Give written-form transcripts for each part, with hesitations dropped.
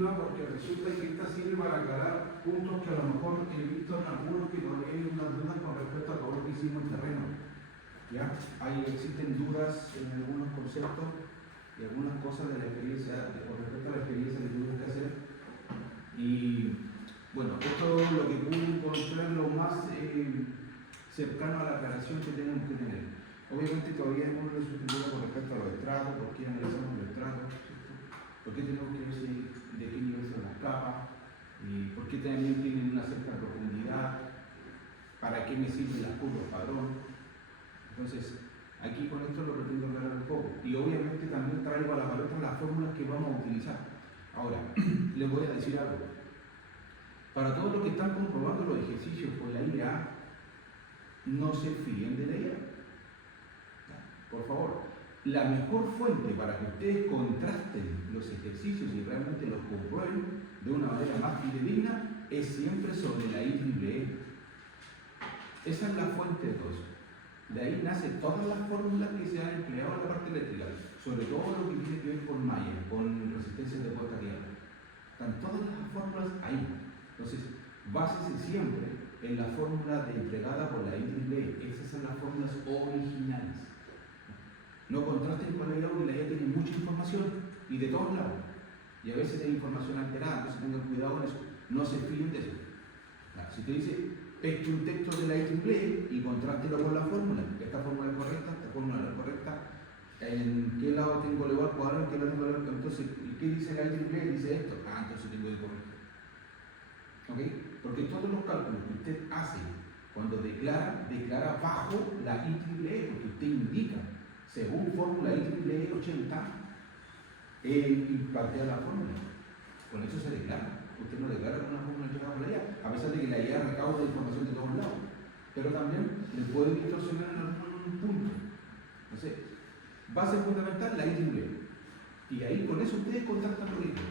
disyuntiva porque resulta que esta sirve para aclarar puntos que a lo mejor he visto en algunos que todavía hay unas dudas con respecto a todo lo que hicimos en terreno. ¿Ya? Ahí existen dudas en algunos conceptos y algunas cosas de la experiencia, con respecto a la experiencia que tuvimos que hacer. Y bueno, esto es lo que pude encontrar lo más cercano a la aclaración que tenemos que tener. Obviamente todavía hay una duda con respecto a los estratos, por qué analizamos los estratos, ¿cierto? ¿Por qué tenemos que ver de qué nivel son las capas? ¿Y por qué también tienen una cierta profundidad? ¿Para qué me sirven las curvas padrón? Entonces, aquí con esto lo pretendo aclarar un poco. Y obviamente también traigo a la palestra las fórmulas que vamos a utilizar. Ahora, les voy a decir algo. Para todos los que están comprobando los ejercicios con la IA, no se fíen de la IA. Por favor, la mejor fuente para que ustedes contrasten los ejercicios y realmente los comprueben de una manera más fidedigna es siempre sobre la IEEE. Esa es la fuente de todo eso. De ahí nacen todas las fórmulas que se han empleado en la parte eléctrica, sobre todo lo que tiene que ver con malla, con resistencia de puesta a tierra. Están todas las fórmulas ahí. Entonces, básese siempre en la fórmula entregada por la IEEE. Esas son las fórmulas originales. No contrasten con la IA porque la IA tiene mucha información y de todos lados. Y a veces hay información alterada, entonces tengan cuidado con eso. No se fíen de eso. Si te dice, pesque un texto de la IEEE y contrástelo con la fórmula. Esta fórmula es correcta, esta fórmula no es correcta. ¿En qué lado tengo elevado al cuadrado? ¿En qué lado tengo elevado al cuadrado? Entonces, ¿qué dice la IEEE? Dice esto. Entonces tengo que corregir. ¿Ok? Porque todos los cálculos que usted hace cuando declara bajo la IEEE, porque usted indica, según fórmula IEEE 80, plantea la fórmula. Con eso se declara. Usted no declara con una fórmula entregada por la IA, a pesar de que la IA recauda información de todos lados. Pero también le puede distorsionar en algún punto. Entonces, base fundamental, la IEEE. Y ahí con eso ustedes contrastan lo mismo.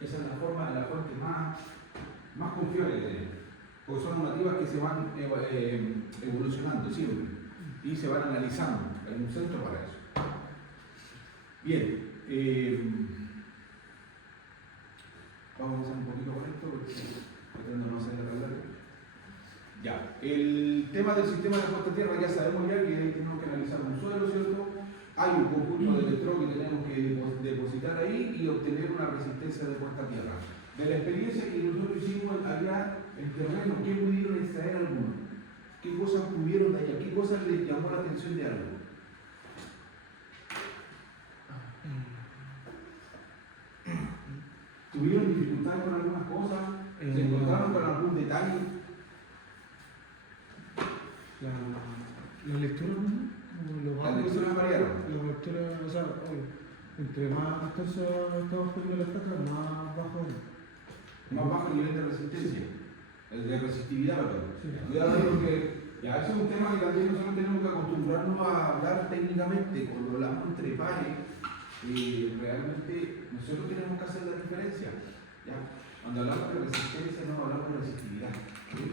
Esa es la forma, la fuente más confiable que tenemos. Porque son normativas que se van evolucionando siempre y se van analizando. Hay un centro para eso. Bien. Vamos a hacer un poquito con esto porque pretendo no hacerle hablar. Ya, el tema del sistema de puesta a tierra ya sabemos ya que tenemos que analizar un suelo, ¿cierto? Hay un conjunto de electrodos que tenemos que depositar ahí y obtener una resistencia de puesta a tierra. De la experiencia que nosotros hicimos allá en terreno, ¿qué pudieron extraer algunos? ¿Qué cosas pudieron de allá? ¿Qué cosas les llamó la atención de algo? ¿Tuvieron dificultades con algunas cosas? ¿Se encontraron con algún detalle? La lectura, ¿no? Las lecturas variaron. La lectura, o sea, entre más extenso estamos poniendo la estaca, más bajo. Más bajo el nivel de resistencia. El de resistividad, perdón. Sí. Cuidado porque ya ese es un tema que también nosotros tenemos que acostumbrarnos a hablar técnicamente. Cuando hablamos entre pares, realmente nosotros tenemos que hacer la diferencia. ¿Ya? Cuando hablamos de resistencia no hablamos de resistividad. ¿Sí?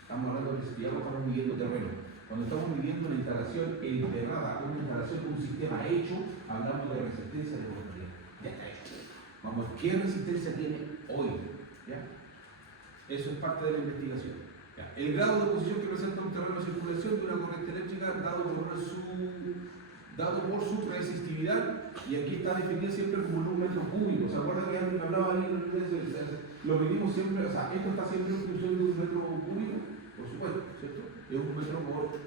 Estamos hablando de resistividad cuando estamos midiendo terreno. Cuando estamos midiendo una instalación enterrada, una instalación, un sistema hecho, hablamos de resistencia de velocidad. Ya está hecho. Vamos, ¿qué resistencia tiene hoy? ¿Ya? Eso es parte de la investigación. ¿Ya? El grado de oposición que presenta un terreno de circulación de una corriente eléctrica dado por su resistividad, y aquí está definida siempre como un metro cúbico. ¿Se acuerdan que alguien hablaba ahí? Lo medimos siempre, o sea, esto está siempre en función de un metro cúbico, por supuesto, ¿cierto? Es un metro por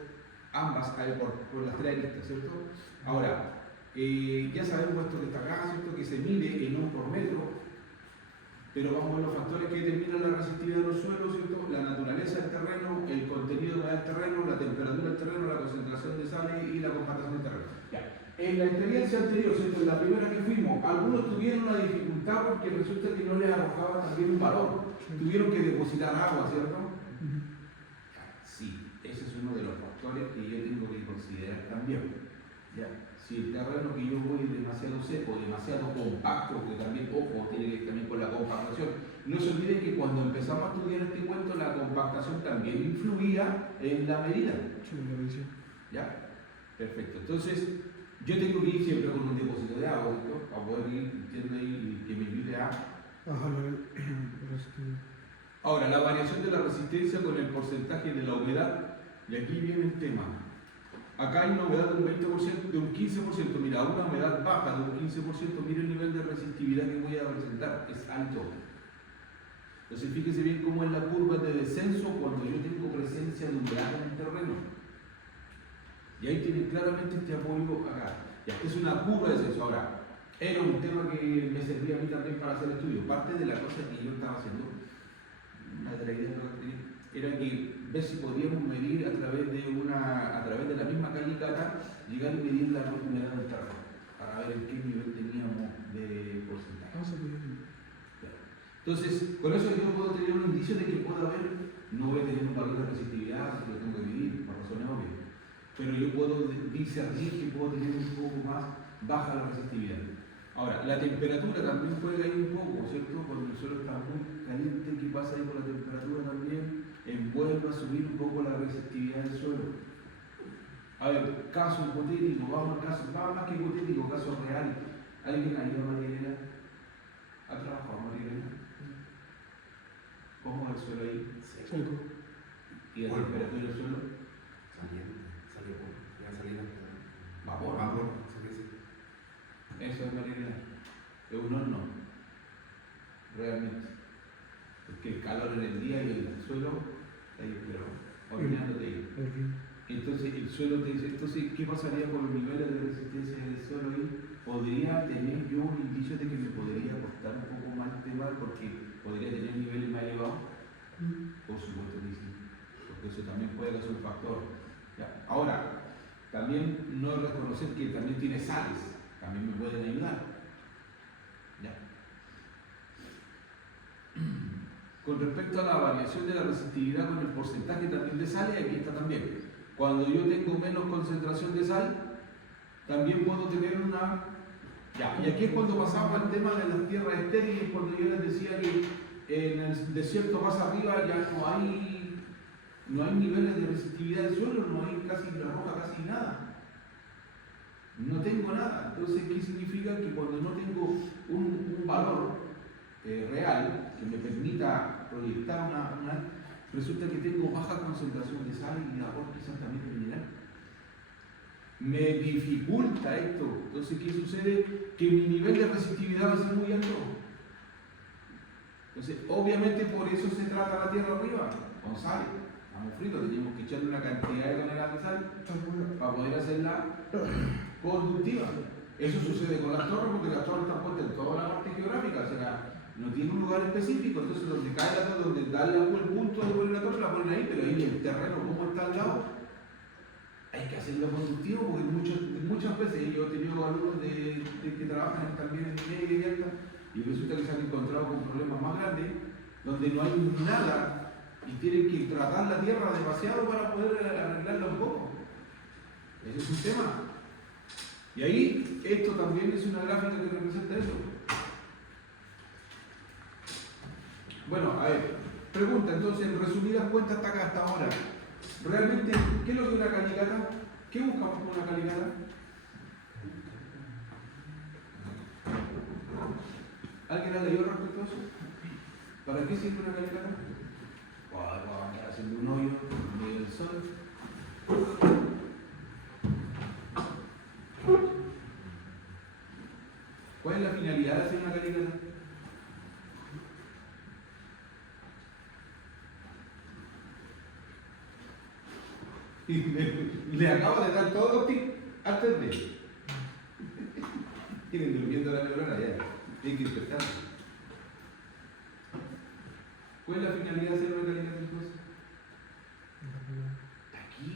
ambas, por las tres aristas, ¿cierto? Ahora, ya sabemos esto que está acá, ¿cierto? Que se mide en un por metro, pero vamos a ver los factores que determinan la resistividad de los suelos, ¿cierto? La naturaleza del terreno, el contenido del terreno, la temperatura del terreno, la concentración de sales y la compactación del terreno. Ya. En la experiencia anterior, ¿cierto? En la primera que fuimos, algunos tuvieron una dificultad porque resulta que no les arrojaba también un valor. Tuvieron que depositar agua, ¿cierto? Sí, ese es uno de los factores que yo tengo que considerar también. ¿Ya? Si el terreno que yo voy es demasiado seco, demasiado compacto, que también, ojo, tiene que ver también con la compactación. No se olviden que cuando empezamos a estudiar este cuento, la compactación también influía en la medida. ¿Ya? Perfecto. Entonces, Yo tengo que ir siempre con un depósito de agua, ¿cierto? Para poder ir entiendo ahí que me ayude a... Ajá, resistividad. Ahora, la variación de la resistencia con el porcentaje de la humedad, y aquí viene el tema. Acá hay una humedad de un 20%, de un 15%, mira, una humedad baja de un 15%, mira el nivel de resistividad que voy a presentar, es alto. Entonces fíjese bien cómo es la curva de descenso cuando yo tengo presencia de humedad en el terreno. Y ahí tienen claramente este apoyo acá. Ya, es una curva de descenso. Ahora, era un tema que me servía a mí también para hacer estudios. Parte de la cosa que yo estaba haciendo, una de las ideas que tenía, era que ver si podíamos medir a través de la misma calicata, llegar y medir la humedad del terreno, para ver en qué nivel teníamos de porcentaje. Entonces, con eso yo puedo tener un indicio de que puedo haber, no voy a tener un valor de resistividad, porque lo tengo que medir, por razones obvias, pero yo puedo discernir que puedo tener un poco más baja la resistividad. Ahora, la temperatura también juega ahí un poco, ¿cierto? Cuando el suelo está muy caliente, ¿qué pasa ahí con la temperatura también? Envuelve a subir un poco la resistividad del suelo. A ver, caso hipotético, vamos al caso, más que hipotético, caso real. ¿Alguien ha ido a María Elena? ¿Ha trabajado a María Elena? ¿Cómo va el suelo ahí? Seco. ¿Y la temperatura del suelo? Salió ya salida. Vapor. Eso es María Elena. Es un horno. Realmente. Porque el calor en el día y el suelo está ahí, pero horneándote ahí. Entonces el suelo te dice, entonces, ¿qué pasaría con los niveles de resistencia del suelo ahí? ¿Podría tener yo un indicio de que me podría costar un poco más el tema porque podría tener niveles más elevados? Por supuesto que sí, porque eso también puede ser un factor. Ya. Ahora, también no reconocer que también tiene sales, también me pueden ayudar. Ya. Con respecto a la variación de la resistividad con el porcentaje también de sales, aquí está también. Cuando yo tengo menos concentración de sal, también puedo tener una... Ya, y aquí es cuando pasamos al tema de las tierras estériles, cuando yo les decía que en el desierto más arriba ya no hay niveles de resistividad del suelo, no hay casi la roca, casi nada. No tengo nada. Entonces, ¿qué significa? Que cuando no tengo un valor real que me permita proyectar resulta que tengo baja concentración de sal y de agua, quizás también de mineral. Me dificulta esto. Entonces, ¿qué sucede? Que mi nivel de resistividad va a ser muy alto. Entonces, obviamente por eso se trata la tierra arriba, con sal. Estamos fritos, tenemos que echarle una cantidad de toneladas de sal para poder hacerla conductiva. Eso sucede con las torres, porque las torres están puestas en toda la parte geográfica, o sea, no tiene un lugar específico, entonces donde cae la torre, donde da el punto de poner la torre, la ponen ahí, pero ahí el terreno, como está al lado, hay que hacerlo conductivo, porque muchas veces yo he tenido alumnos que trabajan también en media y alta, y resulta que se han encontrado con problemas más grandes, donde no hay nada, y tienen que tratar la tierra demasiado para poder arreglarla un poco. Ese es un tema. Y ahí, esto también es una gráfica que representa eso. Bueno, a ver, pregunta entonces, en resumidas cuentas hasta acá, hasta ahora. ¿Realmente qué es lo que es una calicata? ¿Qué buscamos con una calicata? ¿Alguien ha leído respecto a eso? ¿Para qué sirve una calicata? Vamos a hacerle un hoyo en medio del sol. ¿Cuál es la finalidad de hacer una calicata? Le acabo de dar todos los tips antes de. Tienen durmiendo la neurona ya. Tienen que despertar. ¿Cuál es la finalidad de hacer una calicata después? Aquí,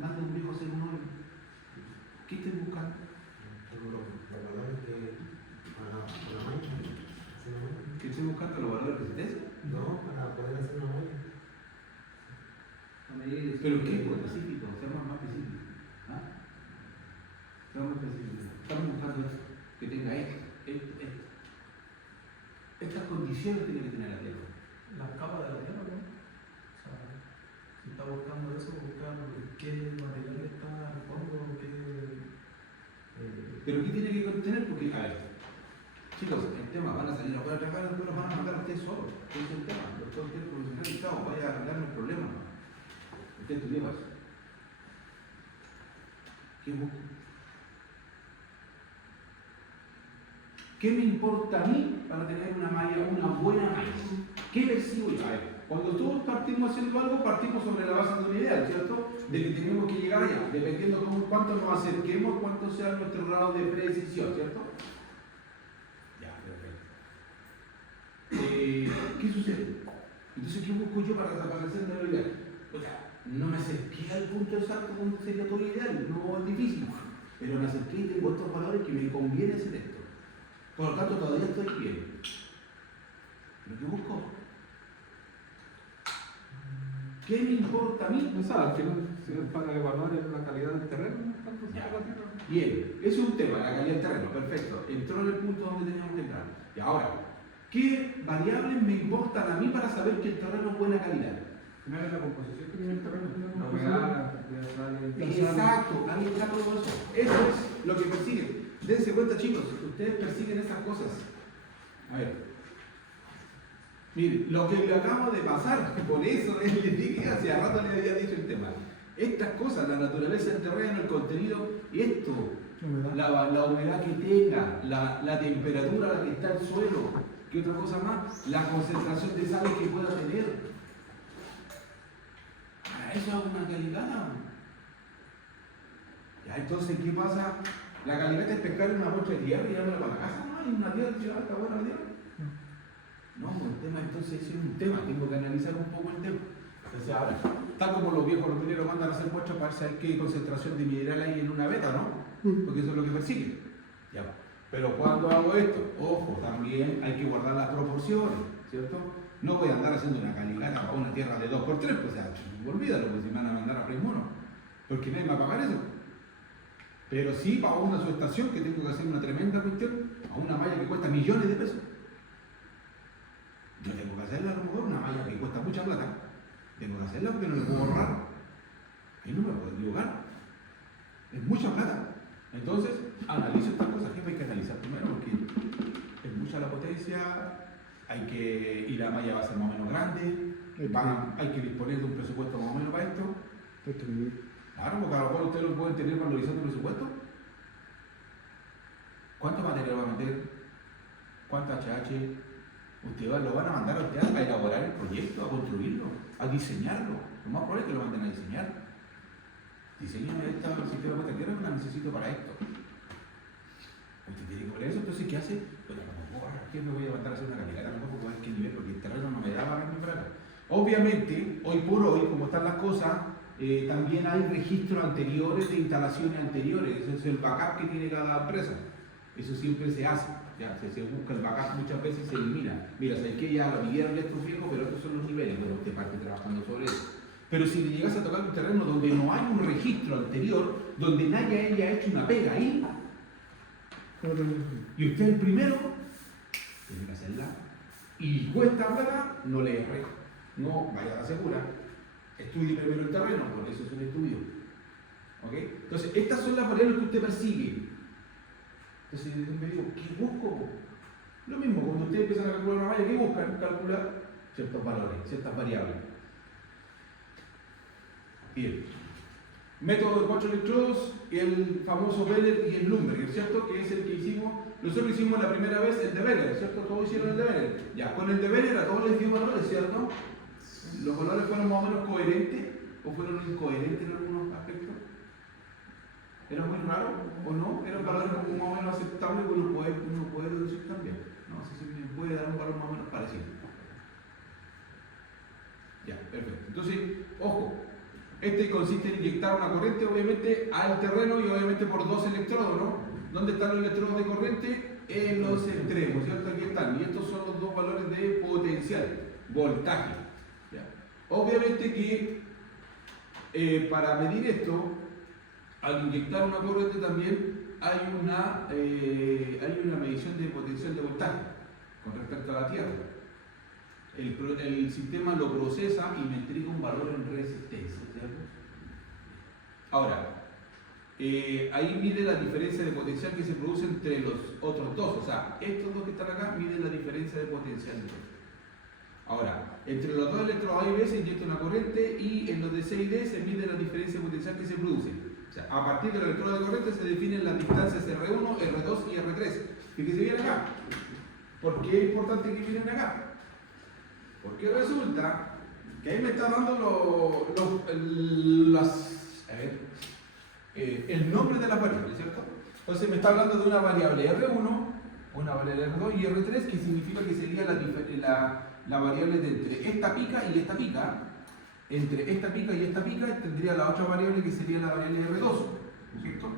manda un viejo a hacer un hoyo. ¿Qué estás buscando? ¿Qué estoy buscando? ¿Los valores de resistencia? No, para poder hacer una olla. ¿Pero qué? Específico, seamos más específicos. ¿Ah? Seamos más específicos. Estamos buscando eso, que tenga esto. Estas condiciones tiene que tener la tierra. Las capas de la tierra, ¿no? O sea, si está buscando eso, buscar qué material está al fondo, qué Pero ¿qué tiene que contener? Porque, a ver, chicos, el tema, van a salir afuera a trabajar, después los van a mandar a ustedes solos. Ese es el tema. Doctor, usted es profesional y chao, vaya a arreglarme el problema. Usted estudió eso. ¿Qué busco? ¿Qué me importa a mí para tener una malla, una buena malla? ¿Qué percibo yo? A ver, cuando todos partimos haciendo algo, partimos sobre la base de una idea, ¿cierto? De que tenemos que llegar allá, dependiendo de cuánto nos acerquemos, cuánto sea nuestro grado de precisión, ¿cierto? Ya, perfecto. ¿Qué sucede? Entonces, ¿qué busco yo para desaparecer de lo ideal? O sea, no me acerqué al punto exacto donde sería todo ideal, no es difícil, pero me acerqué y tengo estos valores que me conviene hacer esto. Por lo tanto, todavía estoy bien. ¿Lo que busco? ¿Qué me importa a mí? No sabe, al final, si es para evaluar la calidad del terreno, ¿cuánto Ya. sabe la tierra? Bien, eso es un tema, la calidad del terreno, perfecto. Entró en el punto donde teníamos que entrar. Y ahora, ¿qué variables me importan a mí para saber que el terreno es buena calidad? Al final es la composición que tiene el terreno. La humedad, la cantidad de sal. Exacto, ahí está todo eso. Eso es lo que persiguen. Dense cuenta, chicos, ustedes persiguen esas cosas. A ver. Miren, lo que le acabo de pasar, por eso les dije hace rato les había dicho el tema. Estas cosas, la naturaleza del terreno, el contenido, y esto, la humedad que tenga, la temperatura a la que está el suelo, ¿qué otra cosa más? La concentración de sales que pueda tener. Para eso es una calidad. Ya, entonces, ¿qué pasa? La calidad es pescar en una bolsa de tierra y llevarla para la casa, ¿no? En una tierra, ciudad, está buena la tierra. No, el tema entonces es un tema, tengo que analizar un poco el tema. Entonces ahora, tal como los viejos rotuleros mandan a hacer muestras para saber qué concentración de mineral hay en una beta, ¿no? Porque eso es lo que persiguen. Ya. Pero cuando hago esto, ojo, también hay que guardar las proporciones, ¿cierto? No voy a andar haciendo una calicata para una tierra de 2x3, pues ya, olvídalo, pues si me van a mandar a Mono, porque nadie me va a pagar eso. Pero sí para una subestación que tengo que hacer una tremenda cuestión, a una malla que cuesta millones de pesos. Yo tengo que hacerla a lo mejor, una malla que cuesta mucha plata. Tengo que hacerla porque no le puedo ahorrar. Ahí no me puedo equivocar. Es mucha plata. Entonces, analizo estas cosas. ¿Qué hay que analizar primero? Porque es mucha la potencia, y la malla va a ser más o menos grande, hay que disponer de un presupuesto más o menos para esto. Claro, porque a lo mejor ustedes lo pueden tener valorizando el presupuesto. ¿Cuánto material va a meter? ¿Cuánto HH? Ustedes lo van a mandar a ustedes a elaborar el proyecto, a construirlo, a diseñarlo. Lo más probable es que lo manden a diseñar. Diseñame esta sistema de tierra que la necesito para esto. Usted tiene que ver eso, entonces ¿qué hace? Pues a lo mejor aquí me voy a mandar a hacer una calidad, a lo mejor para ver qué nivel, porque el terreno no me da para mí. Obviamente, hoy por hoy, como están las cosas, también hay registros anteriores de instalaciones anteriores. Ese es el backup que tiene cada empresa. Eso siempre se hace. Ya, se busca el backup muchas veces y se elimina. Mira, sabes que ya lo midieron estos viejos, pero estos son los niveles. Bueno, usted parte trabajando sobre eso. Pero si le llegas a tocar un terreno donde no hay un registro anterior, donde nadie haya hecho una pega ahí, y usted el primero, tiene que hacerla. Y cuesta plata, no le erre. No vaya a la segura. Estudie primero el terreno, por eso es un estudio. ¿Ok? Entonces, estas son las variables que usted persigue. Entonces, me digo, ¿qué busco? Lo mismo, cuando ustedes empiezan a calcular una malla, ¿qué buscan? Calcular ciertos valores, ciertas variables. Bien. Método de 4 electrodos, el famoso Beller y el Lumberger, ¿cierto? Que es el que hicimos. Nosotros hicimos la primera vez el de Beller, ¿cierto? Todos hicieron el de Beller. Ya, con el de Beller a todos les dio valores, ¿cierto? ¿Los valores fueron más o menos coherentes o fueron incoherentes en algunos aspectos? ¿Era muy raro o no? ¿Eran valores como más o menos aceptables que uno puede deducir también? No sé si me puede dar un valor más o menos parecido. Ya, perfecto. Entonces, ojo, este consiste en inyectar una corriente obviamente al terreno y obviamente por 2 electrodos, ¿no? ¿Dónde están los electrodos de corriente? En los extremos, ¿cierto? Aquí están. Y estos son los 2 valores de potencial, voltaje. ¿Ya? Obviamente que para medir esto, al inyectar una corriente también hay una medición de potencial de voltaje con respecto a la Tierra. El sistema lo procesa y me entrega un valor en resistencia, ¿cierto? Ahora, ahí mide la diferencia de potencial que se produce entre los otros dos. O sea, estos dos que están acá miden la diferencia de potencial. Ahora, entre los dos electrodos A y B se inyecta una corriente y en los de C y D se mide la diferencia de potencial que se produce. O sea, a partir del electrodo de corriente se definen las distancias R1, R2 y R3. Fíjense bien acá. ¿Por qué es importante que miren acá? Porque resulta que ahí me está dando el nombre de las variables, ¿cierto? Entonces me está hablando de una variable R1, una variable R2 y R3, que significa que sería la variable de entre esta pica y esta pica. Entre esta pica y esta pica tendría la otra variable que sería la variable R2, ¿cierto?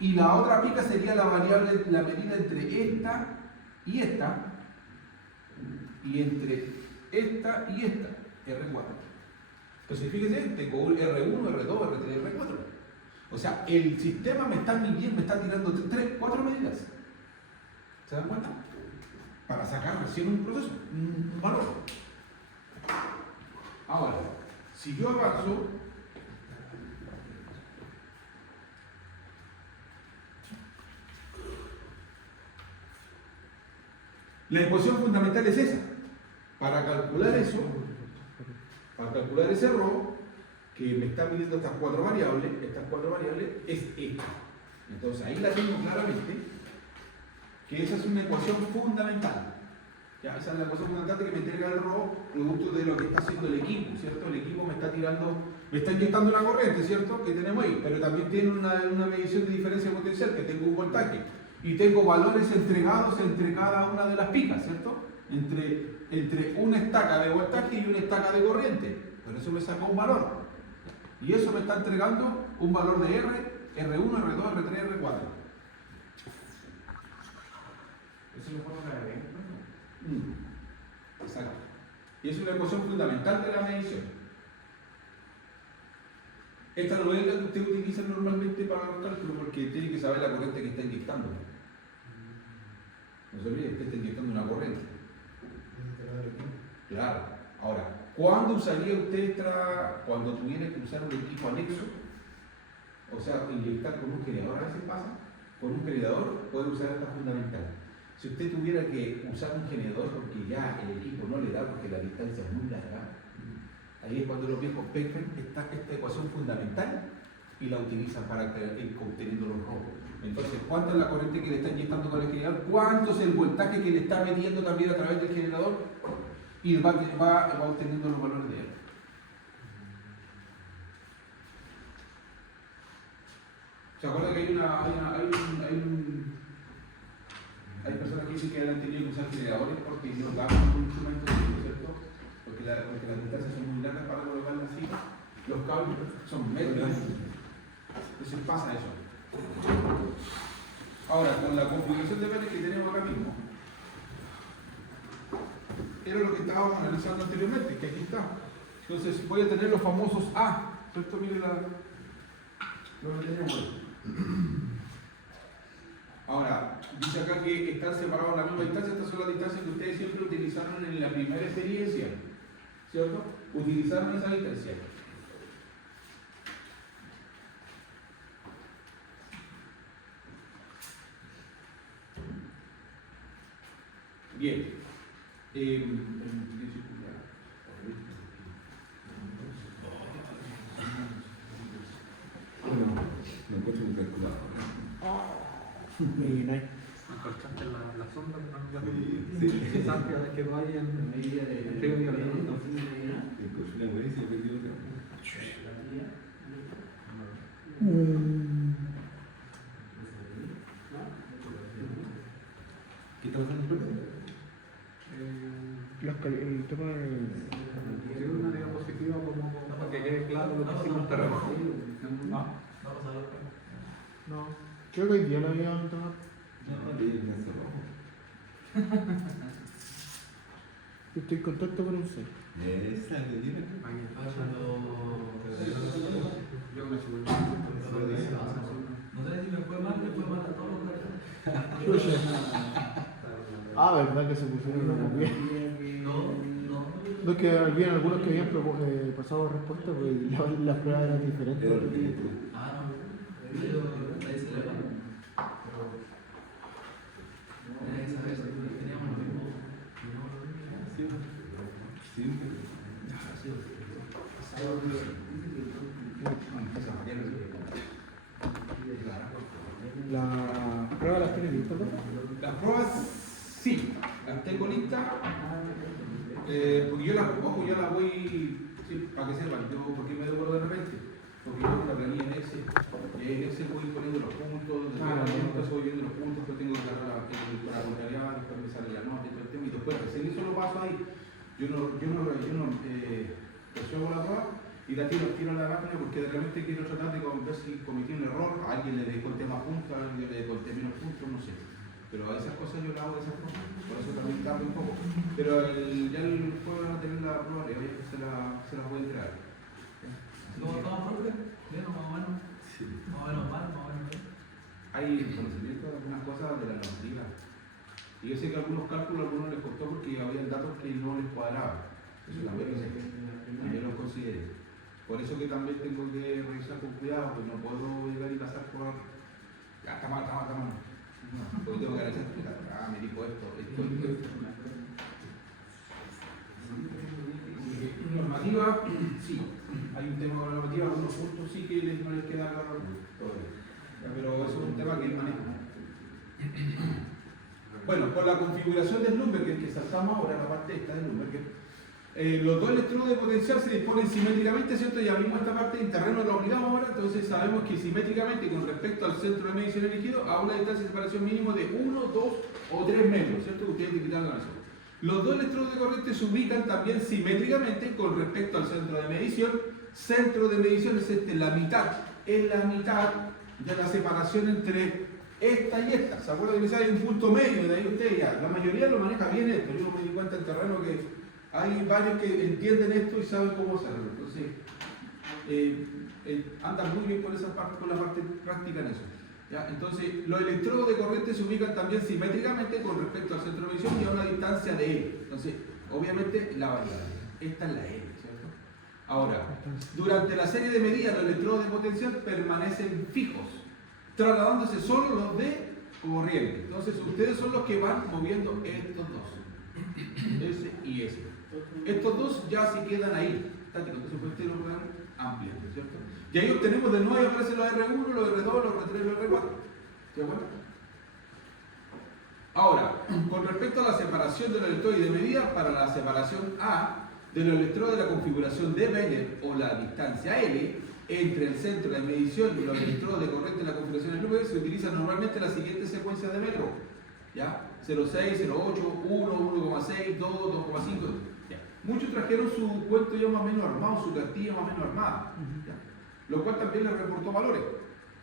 Y la otra pica sería la variable, la medida entre esta y esta, y entre esta y esta, R4. Entonces fíjense, tengo R1, R2, R3, R4. O sea, el sistema me está midiendo, me está tirando 4 medidas. ¿Se dan cuenta? Para sacar recién un proceso, un valor. Ahora, si yo avanzo, la ecuación fundamental es esa. Para calcular eso, para calcular ese RO, que me está midiendo estas cuatro variables, es esta. Entonces ahí la tengo claramente, que esa es una ecuación fundamental. Ya, esa es la ecuación fundamental que me entrega el RO producto de lo que está haciendo el equipo, ¿cierto? El equipo me está inyectando una corriente, ¿cierto? Que tenemos ahí, pero también tiene una medición de diferencia potencial, que tengo un voltaje. Y tengo valores entregados entre cada una de las picas, ¿cierto? Entre una estaca de voltaje y una estaca de corriente. Por eso me sacó un valor. Y eso me está entregando un valor de R, R1, R2, R3, R4. Eso lo puedo caer, Exacto. Y es una ecuación fundamental de la medición. Esta no es la que usted utiliza normalmente para los cálculos porque tiene que saber la corriente que está inyectando. No se olvide, usted está inyectando una corriente. Claro. Ahora, ¿cuándo usaría usted cuando tuviera que usar un equipo anexo? O sea, inyectar con un generador, a veces pasa. Con un generador puede usar esta fundamental. Si usted tuviera que usar un generador porque ya el equipo no le da porque la distancia es muy larga, ahí es cuando los viejos pescan esta ecuación fundamental y la utilizan para ir obteniendo los robos. Entonces, ¿cuánto es la corriente que le está inyectando con el generador? ¿Cuánto es el voltaje que le está midiendo también a través del generador? Y va obteniendo los valores de él. ¿Se acuerda que hay personas que dicen que han tenido que usar generadores porque no dan un instrumento, ¿cierto? Porque las distancias son muy largas para colocar la cima. Los cables son metros. Entonces pasa eso. Ahora, con la configuración de paneles que tenemos acá mismo, era lo que estábamos analizando anteriormente, que aquí está. Entonces voy a tener los famosos A, ¿cierto? Miren lo que tenemos ahí. Ahora, dice acá que están separados en la misma distancia. Estas son las distancias que ustedes siempre utilizaron en la primera experiencia, ¿cierto? Utilizaron esa distancia. Bien. No encuentro un calculador. Encontraste la sonda que sabe que vaya en medida de frío y calor. ¿Qué está pasando? El tema de... Quiero una diapositiva como para que quede claro lo que hicimos en terreno. No, creo que hoy día lo habían tomado. Estoy en contacto con usted. No sé si me fue mal a todos los Ah, verdad que se pusieron una bien. No, es que había algunos que habían pasado respuesta, pues las pruebas eran diferentes. Ah, no. Teníamos lo mismo. ¿La prueba las tiene listas, ¿no? Las pruebas, sí, las tengo listas. Porque yo las voy, sí, para que sepan, yo, ¿por qué me demoro de repente? Porque yo tengo una planilla en Excel, y ahí en Excel voy poniendo los puntos, voy viendo los puntos, después tengo que cargar la contabilidad, después me sale la nota y todo el tema, y después recién eso lo paso ahí. Yo hago la prueba y la tiro a la máquina porque de repente quiero tratar de ver si cometí un error, a alguien le desconté más puntos, a alguien le desconté menos puntos, no sé. Pero a esas cosas yo las hago de esas cosas, por eso también tardo un poco. Pero ya el jueves van a tener la prueba, se la voy a entregar. ¿Cómo estamos, profe? ¿Bien o más o menos? Más o menos mal, más o menos bien. Hay conocimiento de algunas cosas de la normativa. Y yo sé que algunos cálculos a algunos les costó porque había datos que no les cuadraban. Eso también lo sé. También lo consideré. Por eso que también tengo que revisar con cuidado, porque no puedo llegar y pasar por. Ya, está mal. No, porque tengo que analizar, me dijo esto. Normativa, sí. Hay un tema con la normativa, algunos puntos sí que no les queda claro todavía. Pero eso es un tema que manejo. Bueno, con la configuración del Schlumberger que saltamos ahora, la parte esta del Schlumberger, los dos electrodos de potencial se disponen simétricamente, ¿cierto? Ya vimos esta parte en terreno, lo obligamos ahora, entonces sabemos que simétricamente con respecto al centro de medición elegido a una distancia de separación mínimo de 1, 2 o 3 metros, ¿cierto? Ustedes quitaron la razón. Los dos electrodos de corriente se ubican también simétricamente con respecto al centro de medición. Centro de medición es la mitad de la separación entre esta y esta. ¿Se acuerdan que hay un punto medio? De ahí ustedes ya, la mayoría lo maneja bien esto. Yo me di cuenta en terreno que hay varios que entienden esto y saben cómo hacerlo. Entonces, andan muy bien con esa parte, con la parte práctica en eso. ¿Ya? Entonces, los electrodos de corriente se ubican también simétricamente con respecto al centro de medición y a una distancia de L. Entonces, obviamente, la variable. Esta es la L, ¿cierto? Ahora, durante la serie de medidas, los electrodos de potencial permanecen fijos, trasladándose solo los de corriente. Entonces, ustedes son los que van moviendo estos dos, ese y ese. Estos dos ya se quedan ahí, estáticos, entonces ustedes lo pueden ampliar, ¿cierto? Y ahí obtenemos de nuevo, aparecen los R1, los R2, los R3, los R4. ¿De acuerdo? Ahora, con respecto a la separación de los electrodos y de medida, para la separación A de los electrodos de la configuración de Weyner o la distancia L entre el centro de medición y los electrodos de corriente de la configuración de Schlumberger, se utiliza normalmente la siguiente secuencia de metros. ¿Ya? 0,6, 0,8, 1, 1,6, 2, 2,5. Muchos trajeron su cuento ya más o menos armado, su cartilla más o menos armada, ¿ya? Lo cual también les reportó valores,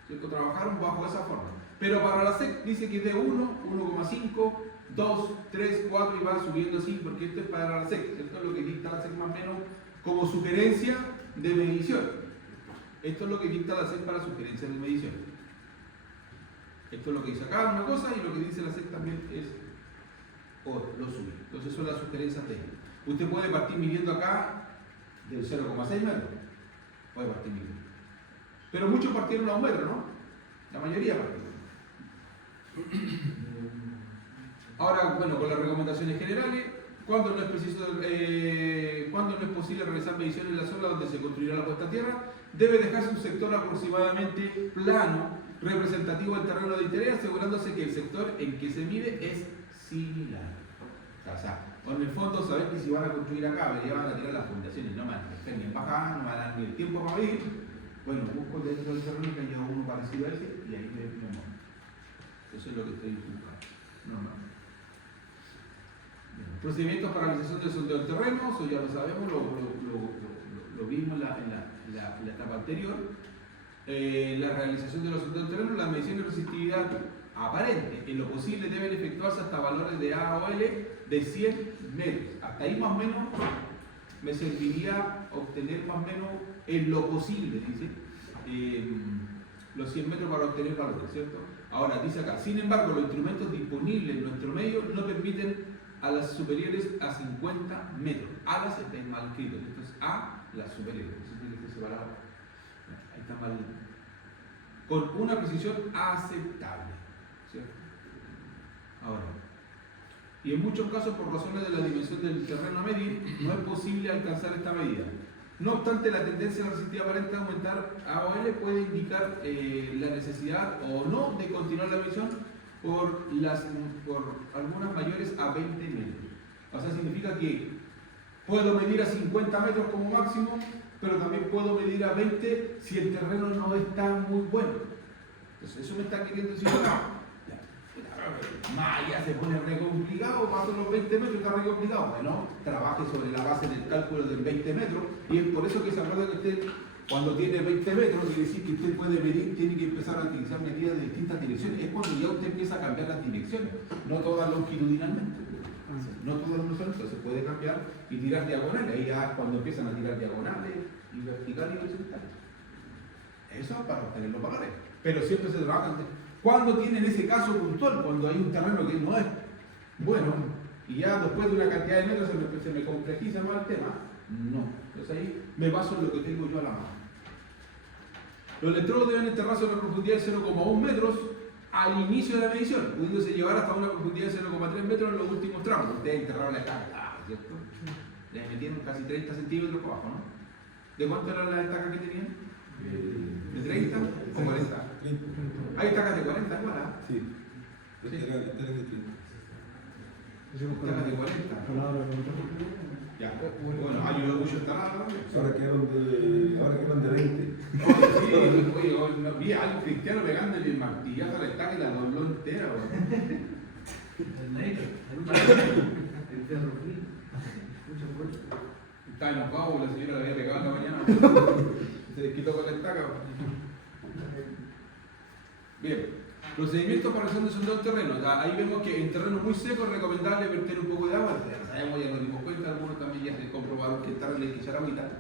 ¿cierto? Trabajaron bajo esa forma. Pero para la SEC dice que es de 1, 1,5, 2, 3, 4 y va subiendo así, porque esto es para la SEC. Esto es lo que dicta la SEC más o menos como sugerencia de medición. Esto es lo que dicta la SEC para sugerencia de medición. Esto es lo que dice acá una cosa y lo que dice la SEC también es lo sube. Entonces son las sugerencias de él. Usted puede partir midiendo acá del 0,6 metros. Puede partir midiendo. Pero muchos partieron a 1 metro, ¿no? La mayoría partieron. Ahora, bueno, con las recomendaciones generales, cuando no es posible realizar mediciones en la zona donde se construirá la puesta a tierra, debe dejarse un sector aproximadamente plano, representativo del terreno de interés, asegurándose que el sector en que se mide es similar. O sea, en el fondo saber que si van a construir acá, ya van a tirar las fundaciones, no van a estar ni en bajada, no van a dar ni el tiempo para medir. Bueno, busco dentro del terreno que haya uno parecido a ese y ahí me muevo. Eso es lo que estoy buscando. Normal. Procedimientos para realización del sondeo del terreno, eso ya lo sabemos, lo vimos en la etapa anterior. La realización de los sondeos del terreno, las mediciones de resistividad aparente, en lo posible deben efectuarse hasta valores de A o L de 100 metros. Hasta ahí más o menos me serviría obtener más o menos en lo posible, dice, los 100 metros para obtener valores, ¿cierto? Ahora, dice acá, sin embargo, los instrumentos disponibles en nuestro medio no permiten a las superiores a 50 metros. A las está mal escrito, entonces a las superiores, eso tiene que separar. Ahí está mal. con una precisión aceptable, ¿cierto? Ahora, y en muchos casos, por razones de la dimensión del terreno a medir, no es posible alcanzar esta medida. No obstante, la tendencia de la resistividad aparente a aumentar AOL puede indicar la necesidad o no de continuar la medición por algunas mayores a 20 metros. O sea, significa que puedo medir a 50 metros como máximo, pero también puedo medir a 20 si el terreno no está muy bueno. Entonces, eso me está queriendo decir, ya se pone re complicado, paso los 20 metros, está re complicado. Bueno, trabaje sobre la base del cálculo del 20 metros, y es por eso que se acuerda que usted, cuando tiene 20 metros, quiere decir que usted puede medir, tiene que empezar a utilizar medidas de distintas direcciones. Es cuando ya usted empieza a cambiar las direcciones, no todas longitudinalmente. No todas longitudinalmente, se puede cambiar y tirar diagonales. Ahí ya es cuando empiezan a tirar diagonales y verticales y horizontales. Eso es para obtener los valores. Pero siempre se trabajan. Cuando tienen ese caso puntual, cuando hay un terreno que no es bueno, y ya después de una cantidad de metros se me complejiza más el tema, no. Entonces ahí me baso en lo que tengo yo a la mano. Los electrodos deben enterrarse a una profundidad de 0,1 metros al inicio de la medición, pudiéndose llevar hasta una profundidad de 0,3 metros en los últimos tramos. Ustedes enterraron la estaca, ¿cierto? Le metieron casi 30 centímetros por abajo, ¿no? ¿De cuánto era la estaca que tenían? ¿De 30 o 40? Hay estacas de 40 igual, ¿ah? Sí. Sí. Estacas de 30. Estacas de 40. Ya. Bueno, ayudó mucho esta rara también. Ahora quedan de 20. Sí, oye, no, vi a algo cristiano pegándole el martillazo a la estaca y la dobló entera, güey. El negro. El perro frío. Mucha fuerza. Estaba enojado porque la señora le había pegado en la mañana. Se desquitó con la estaca, güey. Bien, procedimientos para realizar un sondeo en terreno. Ahí vemos que en terreno muy seco es recomendable verter un poco de agua. Ya sabemos, ya nos dimos cuenta, algunos también ya se comprobaron que está hay que echar agüita.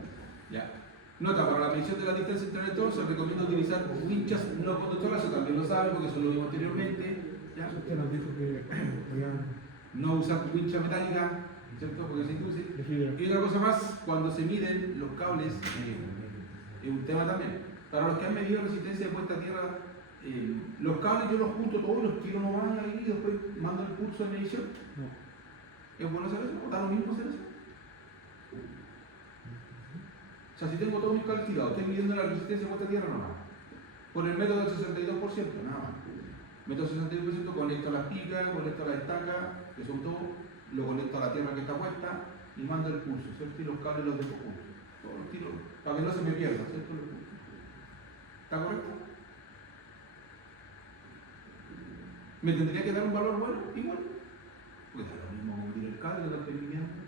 Ya. Nota, para la medición de la distancia entre electrodos se recomienda utilizar winchas no conductoras, eso también lo saben porque eso lo vimos anteriormente. ¿Ya? Usted nos dijo que No usar wincha metálica, ¿cierto? Porque se induce. de fibra. Y otra cosa más, cuando se miden los cables, es un tema también. Para los que han medido resistencia de puesta a tierra, los cables yo los junto todos, los tiro nomás ahí y después mando el curso de medición. No. ¿Es bueno hacer eso? ¿O da lo mismo hacer eso? O sea, si tengo todos mis cables tirados, estoy midiendo la resistencia de puesta a tierra nomás. Por el método del 62%, nada más. Método del 62%, conecto a las picas, conecto a las estacas, que son todos, lo conecto a la tierra que está puesta y mando el curso, ¿cierto? Y los cables los dejo juntos. Todos los tiro, para que no se me pierda, ¿cierto? ¿Está correcto? ¿Me tendría que dar un valor bueno? Igual. Pues da lo mismo medir el cable, lo que estoy midiendo.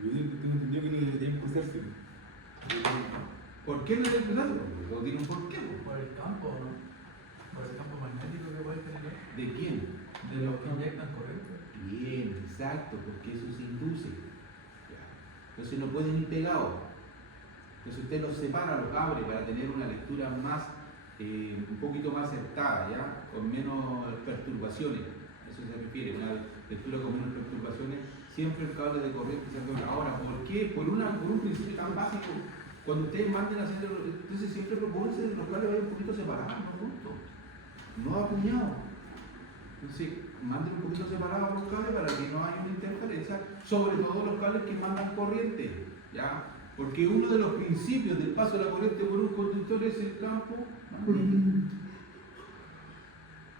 Yo tengo entendido que no debería impulsarse. ¿Por qué no le empezado? Porque todo tiene un porqué. Por el campo, ¿no? Por el campo magnético que puede tener. ¿De quién? De los que inyectan corriente. Bien, exacto, porque eso se induce. Ya. Entonces no pueden ir pegados. Entonces usted los separa, los abre para tener una lectura más, un poquito más acertada, ¿ya? Con menos perturbaciones. A eso se refiere, una lectura con menos perturbaciones. Siempre el cable de corriente se dobla. Ahora, ¿por qué? Por un principio tan básico. Cuando ustedes manden a hacer, entonces siempre propónganse que los cables vayan un poquito separados, no juntos, no apuñados. Entonces, manden un poquito separados los cables para que no haya una interferencia, sobre todo los cables que mandan corriente, ¿ya? Porque uno de los principios del paso de la corriente por un conductor es el campo magnético.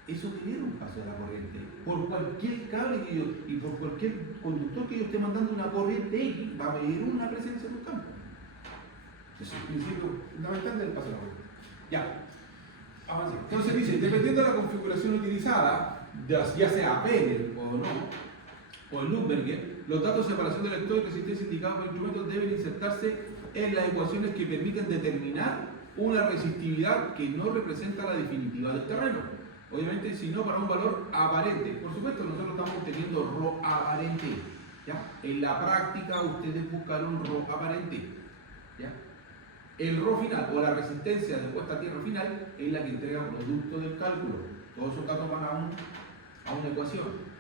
Eso genera un paso de la corriente. Por cualquier cable que yo, y por cualquier conductor que yo esté mandando una corriente X, va a medir una presencia en un campo. Ese es el principio fundamental del paso de la corriente. Ya, avancemos. Entonces dice, dependiendo de la configuración utilizada, ya sea Penel o no, o el Lumberger, los datos de separación de electrodo y resistencia indicados por instrumentos deben insertarse en las ecuaciones que permiten determinar una resistividad que no representa la definitiva del terreno. Obviamente, sino para un valor aparente. Por supuesto, nosotros estamos obteniendo ρ aparente. ¿Ya? En la práctica, ustedes buscaron ρ aparente. ¿Ya? El ρ final o la resistencia de puesta a tierra final es la que entrega producto del cálculo. Todos esos datos van a una ecuación.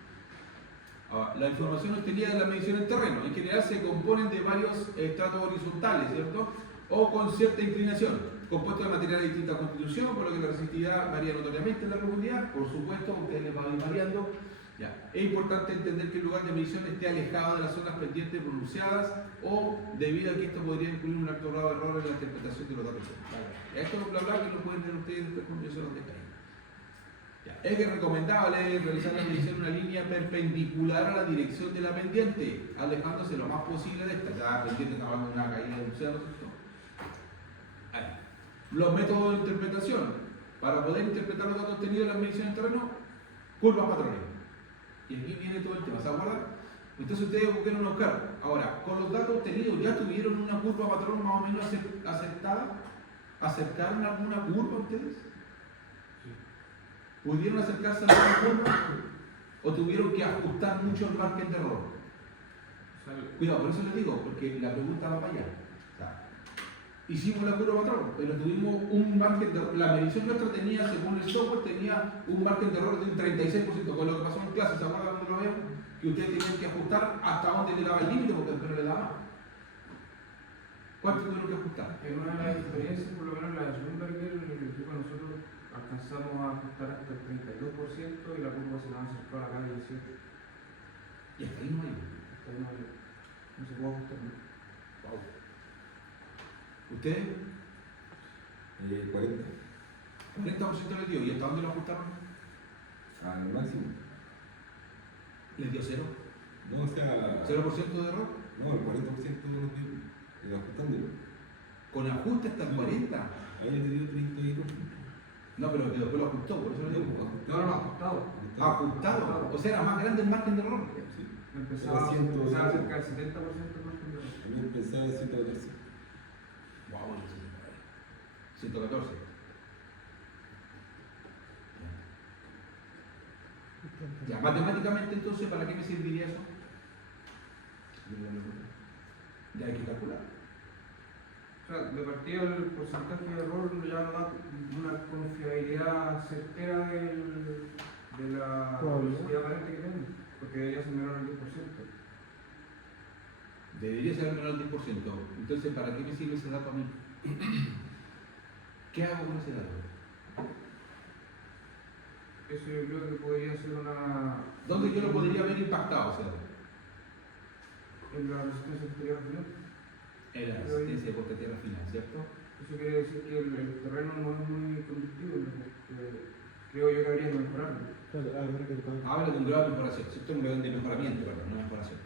La información obtenida de la medición en terreno en general se componen de varios estratos horizontales, ¿cierto? o con cierta inclinación, compuesto de material de distinta constitución, por lo que la resistividad varía notoriamente en la profundidad. Por supuesto, a ustedes les va a ir variando. Ya. Es importante entender que el lugar de medición esté alejado de las zonas pendientes pronunciadas o debido a que esto podría incluir un alto grado de error en la interpretación de los datos. Vale. Esto es bla bla que lo pueden ver ustedes después cuando yo se los dejaré. Ya. Es recomendable realizar la medición en una línea perpendicular a la dirección de la pendiente, alejándose lo más posible de esta. Ya pendiente está hablando de una caída de un cerro, ¿cierto? Ahí. Los métodos de interpretación. Para poder interpretar los datos obtenidos en las mediciones de terreno, curvas patrones. Y aquí viene todo el tema, ¿se acuerdan? Entonces ustedes busquen buscar. Ahora, con los datos obtenidos, ¿ya tuvieron una curva patrón más o menos aceptada? ¿Acercaron alguna curva ustedes? ¿Pudieron acercarse a alguna curva? ¿O tuvieron que ajustar mucho el margen de error? Cuidado, por eso les digo, porque la pregunta va para allá. O sea, hicimos la curva patrón, pero tuvimos un margen de error. La medición nuestra tenía, según el software, tenía un margen de error de un 36%, con lo que pasó en clase, ¿se acuerdan cuando lo veo? Que ustedes tenían que ajustar hasta donde le daba el límite, porque después no le daba. ¿Cuánto tuvieron que ajustar? En una de las experiencias, por lo menos la de Schlumberger, en el equipo nosotros alcanzamos a ajustar hasta el 32% y la curva se nos acercó a la calle 18. Y hasta ahí no hay. Hasta ahí no se puede ajustar. ¿No? Wow. ¿Ustedes? 40. 40% les dio. ¿Y hasta dónde lo ajustaron? Al máximo. ¿Les dio cero? No, o sea. ¿0% de error? No, el 40% de los días. Ajustándolo. Con ajuste hasta el 40%. Ahí le dio 32. No, pero que después lo ajustó, por eso lo digo. No, ajustado. Ajustado. O sea, era más grande el margen de error. Sí. Empezaba a cerca del 70% más que el También pensaba en 114. Wow, 114. Ya, matemáticamente entonces, ¿para qué me serviría eso? Ya hay que calcular. O sea, de partida el porcentaje de error ya no da una confiabilidad certera de la velocidad aparente que tenemos, porque debería ser menor al 10%. Debería ser menor al 10%. Entonces, ¿para qué me sirve ese dato a mí? ¿Qué hago con ese dato? Eso yo creo que podría ser una... ¿Dónde yo lo podría haber impactado ese dato? En la resistencia exterior final. En la resistencia contra tierra final, ¿cierto? Eso quiere decir que el terreno no es muy conductivo, creo yo que habría que mejorarlo. Habla de un grado de mejoración, ¿cierto? Un grado de mejoramiento, perdón, no mejoramiento.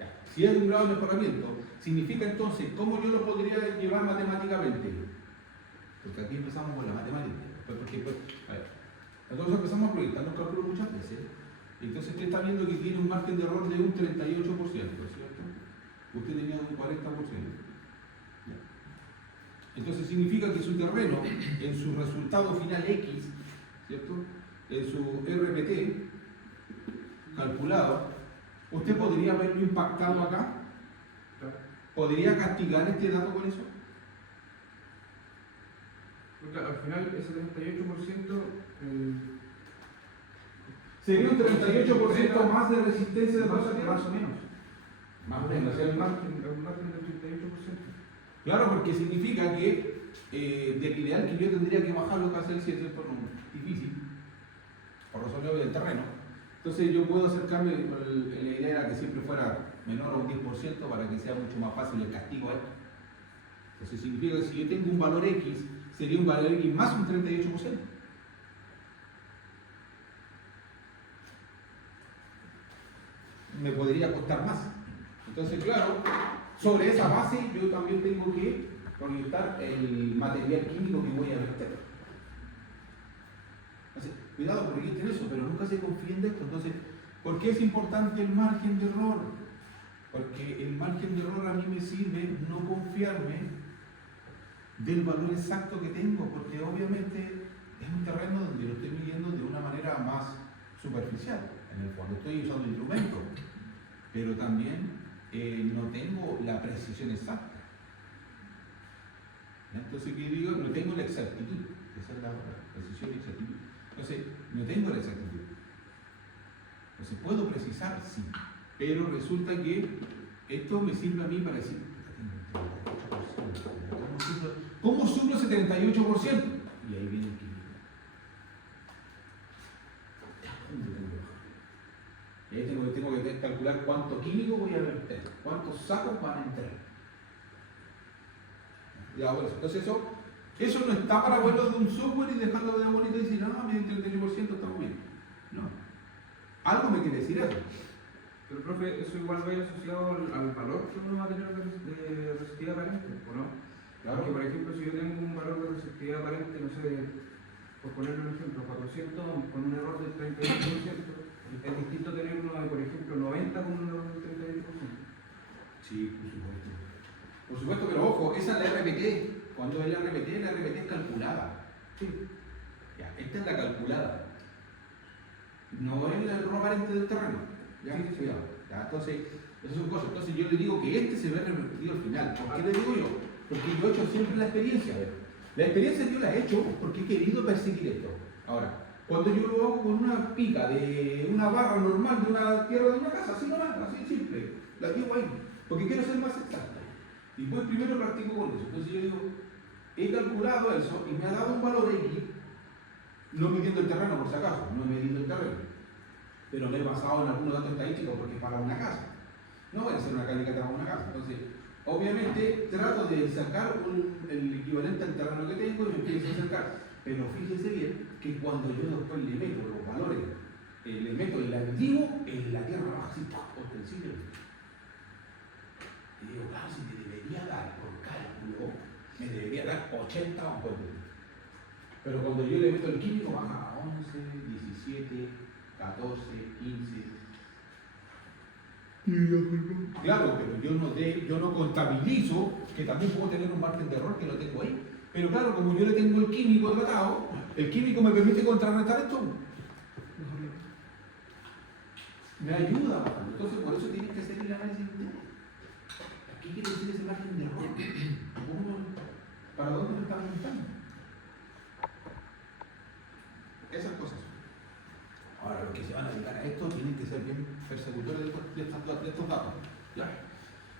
Ya. Si es de un grado de mejoramiento, significa entonces, ¿cómo yo lo podría llevar matemáticamente? Porque aquí empezamos con la matemática. A ver, nosotros empezamos a proyectar los cálculos muchas veces. Entonces usted está viendo que tiene un margen de error de un 38%, ¿cierto? Usted tenía un 40%. Ya. Entonces significa que su terreno, en su resultado final X, ¿cierto? En su RPT calculado, usted podría haberlo impactado acá. ¿Podría castigar este dato con eso? Porque al final ese 38% Sería un 38% más de resistencia de masa tierra. más o menos. Más o menos, el margen del 38%. Claro, porque significa que del ideal que yo tendría que bajarlo casi al 7, esto no es difícil, por resolver el terreno. Entonces yo puedo acercarme, la idea era que siempre fuera menor a un 10% para que sea mucho más fácil el castigo a esto. Entonces significa que si yo tengo un valor X, sería un valor X más un 38%. Me podría costar más. Entonces, claro, sobre esa base yo también tengo que proyectar el material químico que voy a verter. Entonces, cuidado, proyecten eso, pero nunca se confíen de esto. Entonces, ¿por qué es importante el margen de error? Porque el margen de error a mí me sirve no confiarme del valor exacto que tengo, porque obviamente es un terreno donde lo estoy midiendo de una manera más superficial. En el fondo estoy usando instrumentos, pero también no tengo la precisión exacta. Entonces, ¿qué digo? No tengo la exactitud. Esa es la precisión y exactitud. Entonces, no tengo la exactitud. Entonces, puedo precisar, sí, pero resulta que esto me sirve a mí para decir, 1,78%. Y ahí viene el químico. Y ahí tengo que calcular cuánto químico voy a verter, cuántos sacos van a entrar. Ya, bueno, entonces eso no está para verlo de un software y dejarlo de bonito y decir, no, mi 33% estamos bien. No. Algo me quiere decir eso. Pero, profe, eso igual va a ir asociado al valor que uno va a tener de resistividad aparente, ¿o no? Claro. Porque, por ejemplo, si yo tengo un valor de resistividad aparente, no sé, por ponerle un ejemplo, 400 con un error del 31%, es distinto tener uno de, por ejemplo, 90 con un error del 31%. Sí, por supuesto. Por supuesto, pero ojo, esa es la RPT. Cuando es la RPT es calculada. Sí. Ya, esta es la calculada. No es el error aparente del terreno. Ya, Sí. cuidado. Ya, entonces, esas son cosas. Entonces yo le digo que este se ve revertido al final. ¿Por qué le digo yo? Porque yo he hecho siempre la experiencia. La experiencia yo la he hecho porque he querido perseguir esto. Ahora, cuando yo lo hago con una pica de una barra normal de una tierra de una casa, así nomás, así de simple, la llevo ahí, porque quiero ser más exacto. Y pues primero practico con eso. Entonces yo digo, he calculado eso y me ha dado un valor X, no midiendo el terreno por si acaso, no he medido el terreno, pero me he basado en algunos datos estadísticos porque es para una casa. No voy a hacer una calificada para una casa. Entonces, obviamente trato de sacar el equivalente al terreno que tengo y me empiezo a acercar. Pero fíjense bien que cuando yo después le meto los valores, le meto el activo en la tierra baja, así, ostensiblemente. Y digo, claro, si te debería dar por cálculo, me debería dar 80 o 40. Pero cuando yo le meto el químico, baja a 11, 17, 14, 15. Claro, pero yo no contabilizo que también puedo tener un margen de error que lo tengo ahí. Pero claro, como yo le tengo el químico tratado, el químico me permite contrarrestar esto. Me ayuda. Entonces, por eso tienes que hacer el análisis entero. ¿Qué quiere decir ese margen de error? ¿Para dónde lo estamos buscando? Esas cosas. Ahora, los que se van a dedicar a esto tienen que ser bien persecutores de estos datos. ¿Ya?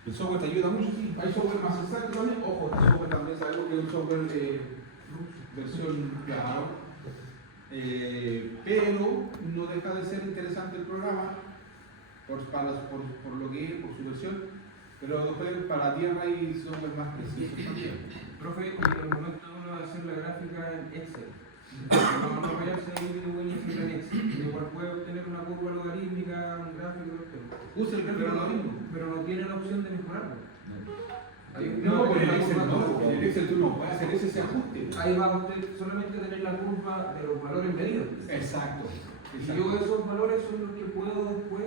El software te ayuda mucho, sí. Hay software más exacto también. Ojo, este software también sabemos que es un software de versión claro. Pero no deja de ser interesante el programa por lo que es, por su versión. Pero después para tierra hay software más precisos también. Profe, en el momento uno va a hacer la gráfica en Excel. No vaya a ser en Excel. Igual puede obtener una curva logarítmica, un gráfico, Usa el gráfico logarítmico. pero no tiene la opción de mejorarlo. No, pero en el Excel no, en el Excel tú no puedes hacer ese ajuste. Ahí va usted solamente a tener la curva de los valores medidos. Exacto. Y yo esos valores son los que puedo después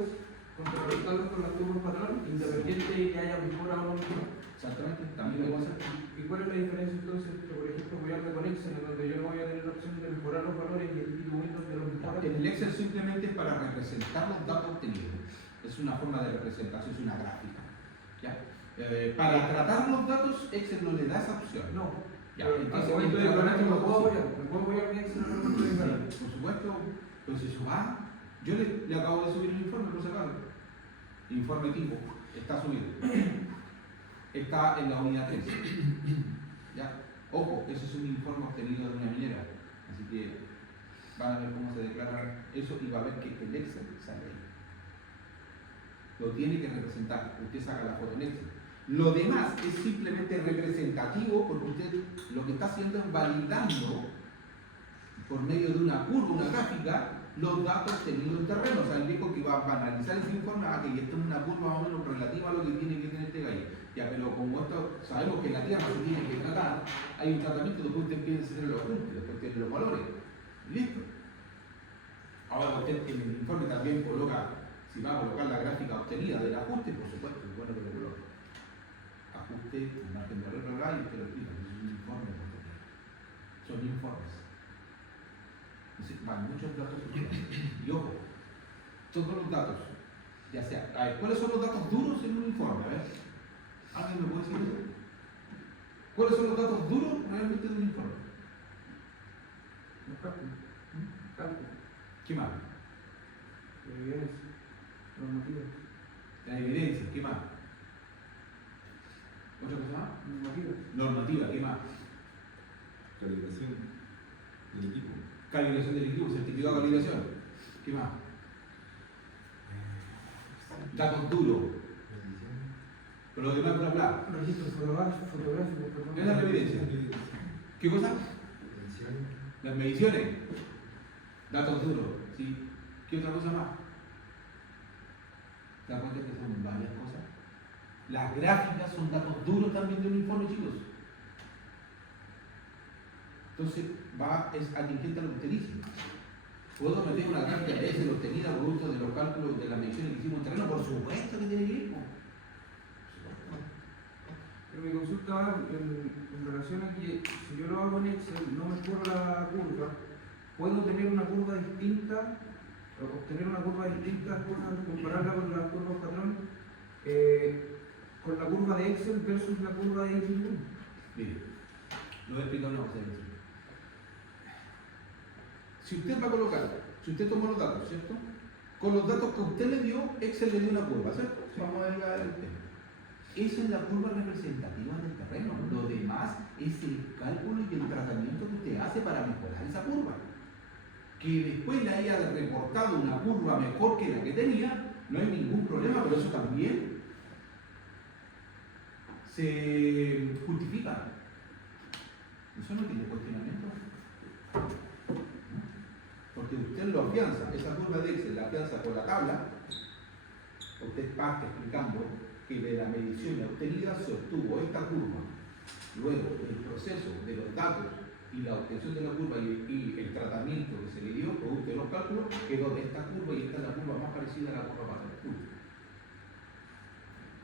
contrarrestarlos con las curvas patrón, independiente de que haya mejora o no mejora. Exactamente, también lo pasa. ¿Y cuál es la diferencia entonces entre, por ejemplo, apoyarme con Excel, en donde yo no voy a tener la opción de mejorar los valores y el tipo Windows de los mejoras? En el Excel simplemente es para representar los datos obtenidos. Es una forma de representación, es una gráfica. ¿Ya? Para tratar los datos, Excel no le da esa opción. No. Ya, entonces, Al momento de declarar, me puedo apoyar. Me puedo apoyar en Excel en el momento de declarar. por supuesto, pues eso va. Yo le acabo de subir el informe, por si acaso. Informe tipo, está subido. Está en la unidad 3. ¿Ya? Ojo, ese es un informe obtenido de una minera. Así que van a ver cómo se declara eso y va a ver que el Excel sale ahí. Lo tiene que representar. Usted saca la foto en Excel. Lo demás es simplemente representativo porque usted lo que está haciendo es validando por medio de una curva, una gráfica, los datos tenidos en terreno. O sea, el viejo que va a analizar ese informe, que esto es una curva más o menos relativa a lo que tiene que tener este gallo. Ya, pero como esto, sabemos que la tierra se tiene que tratar, hay un tratamiento, después usted empieza a hacer los ajustes, después tiene los valores. Listo. Ahora usted en el informe también coloca, si va a colocar la gráfica obtenida del ajuste, por supuesto, es bueno que lo coloque. Ajuste, margen de error, y usted lo explica, es un informe. Son informes. Van muchos datos. Y ojo, todos los datos, ya sea, a ver, ¿cuáles son los datos duros en un informe? A ver, ¿alguien me puede decir eso? ¿Cuáles son los datos duros realmente de un informe? Los cálculos. Cálculos. ¿Qué más? Evidencia. Normativa. La evidencia, ¿qué más? ¿Otra cosa más? Normativa. Normativa, ¿qué más? Calibración del equipo. Calibración del equipo, certificado de calibración. ¿Qué más? Datos duros. Pero lo demás, bla, bla. Registro fotográfico, perdón. Esa es la evidencia. ¿Qué cosa? Las mediciones. Datos duros. ¿Sí? ¿Qué otra cosa más? ¿Te das cuenta que son varias cosas? Las gráficas son datos duros también de un informe, chicos. Entonces, es atingente a lo que usted dice. ¿Puedo meter una gráfica de ese obtenida producto de los cálculos de las mediciones que hicimos en terreno? Por supuesto que tiene que ir. Pero mi consulta va en relación a que si yo lo hago en Excel, no me corro la curva, puedo tener una curva distinta, o obtener una curva distinta, compararla con la curva patrón, con la curva de Excel versus la curva de Excel. Mire, lo voy a explicar una cosa. Si usted va a colocar, si usted toma los datos, ¿cierto? Con los datos que usted le dio, Excel le dio una curva, ¿cierto? Vamos a ver el tema. Esa es la curva representativa del terreno. Lo demás es el cálculo y el tratamiento que usted hace para mejorar esa curva. Que después le haya reportado una curva mejor que la que tenía, no hay ningún problema, pero eso también se justifica. Eso no tiene cuestionamiento. Porque usted lo afianza, esa curva de Excel la afianza con la tabla, usted parte explicando que de la medición obtenida se obtuvo esta curva. Luego, el proceso de los datos y la obtención de la curva y el tratamiento que se le dio, producto de los cálculos, quedó de esta curva y esta es la curva más parecida a la curva patrón.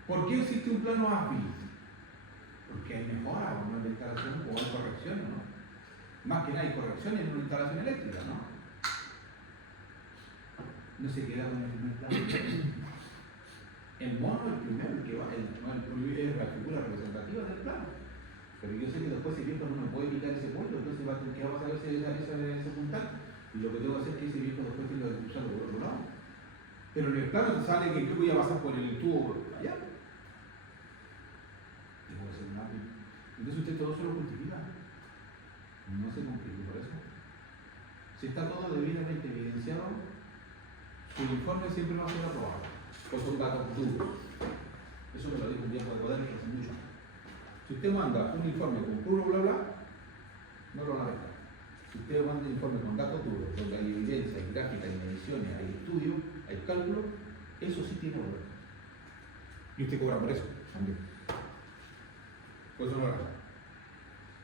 ¿Por qué existe un plano ASBIL? Porque hay mejora en una instalación o hay correcciones, ¿no? Más que nada hay correcciones en una instalación eléctrica, ¿no? No se queda con el primer plano. El mono es el primero, el que va, es la figura representativa del plano. Pero yo sé que después ese viejo no me puede picar ese pueblo, entonces va a tener que pasar ese puntal. Y lo que tengo que hacer es que ese viejo después tenga que cruzarlo por otro lado. Pero en el plano te sale que yo voy a pasar por el tubo allá. Tengo que hacer un API. Entonces usted todo se lo justifica. No se complique por eso. Si está todo debidamente evidenciado, su informe siempre va a ser aprobado. Pues son datos duros. Eso me lo dijo un viejo de Poder hace mucho. Si usted manda un informe con puro bla bla, no lo van a dejar. Si usted manda un informe con datos duros, donde hay evidencia, hay gráfica, hay mediciones, hay estudio, hay cálculo, eso sí tiene valor. Y usted cobra por eso también. Por eso no lo hará.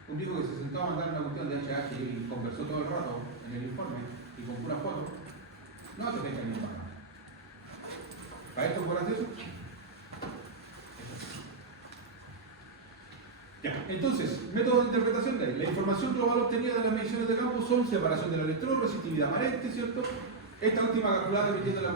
Un viejo que se sentó a mandar una cuestión de HH y conversó todo el rato en el informe y con pura foto, no se deja ni más. ¿Para esto por hacer eso? Ya, entonces, método de interpretación de ahí. La información global obtenida de las mediciones de campo son separación del electrodo, resistividad aparente, ¿cierto? Esta última calculada dependiendo de la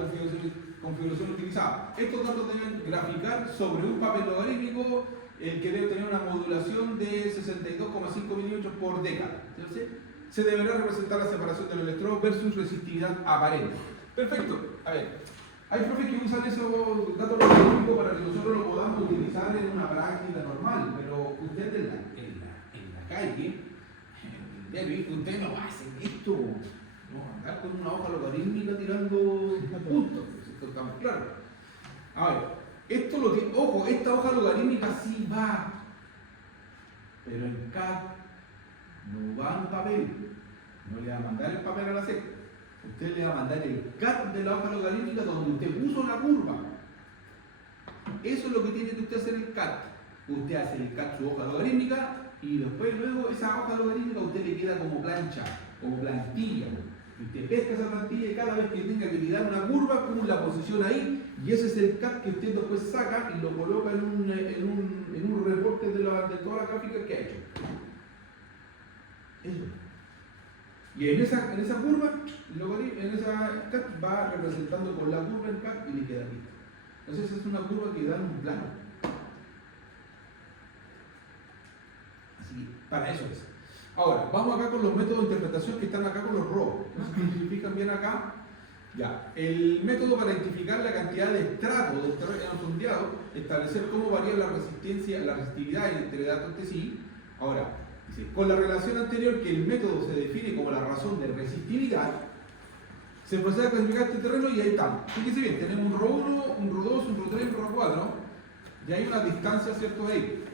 configuración utilizada. Estos datos deben graficar sobre un papel logarítmico que debe tener una modulación de 62,5 milímetros por década. ¿Cierto? Se deberá representar la separación del electrodo versus resistividad aparente. Perfecto. A ver, hay profes que usan esos datos logarítmicos para que nosotros lo podamos utilizar en una práctica normal, pero usted en la calle, usted no hace esto, no andar con una hoja logarítmica tirando puntos, esto está muy claro. A ver, esto lo tiene, ojo, esta hoja logarítmica sí va, pero en CAD no va en papel, no le va a mandar el papel a la seca. Usted le va a mandar el CAD de la hoja logarítmica donde usted puso la curva. Eso es lo que tiene que usted hacer el CAD. Usted hace el CAD su hoja logarítmica y después luego esa hoja logarítmica a usted le queda como plancha, como plantilla. Usted pesca esa plantilla y cada vez que tenga que tirar una curva, pone la posición ahí y ese es el CAD que usted después saca y lo coloca en un reporte de toda la gráfica que ha hecho. Eso. Y en esa curva, en esa CAD va representando con la curva en CAD y le queda aquí. Entonces es una curva que da un plano. Así, para eso es. Ahora, vamos acá con los métodos de interpretación que están acá con los RO. Entonces, que identifican bien acá. Ya, el método para identificar la cantidad de estrato del terreno sondeado, establecer cómo varía la resistividad entre datos TSI. Ahora, Sí. Con la relación anterior, que el método se define como la razón de resistividad, se procede a clasificar este terreno y ahí están. Fíjense bien, tenemos un ρ1, un ρ2, un ρ3, un ρ4, y hay una distancia, ¿cierto? Ahí.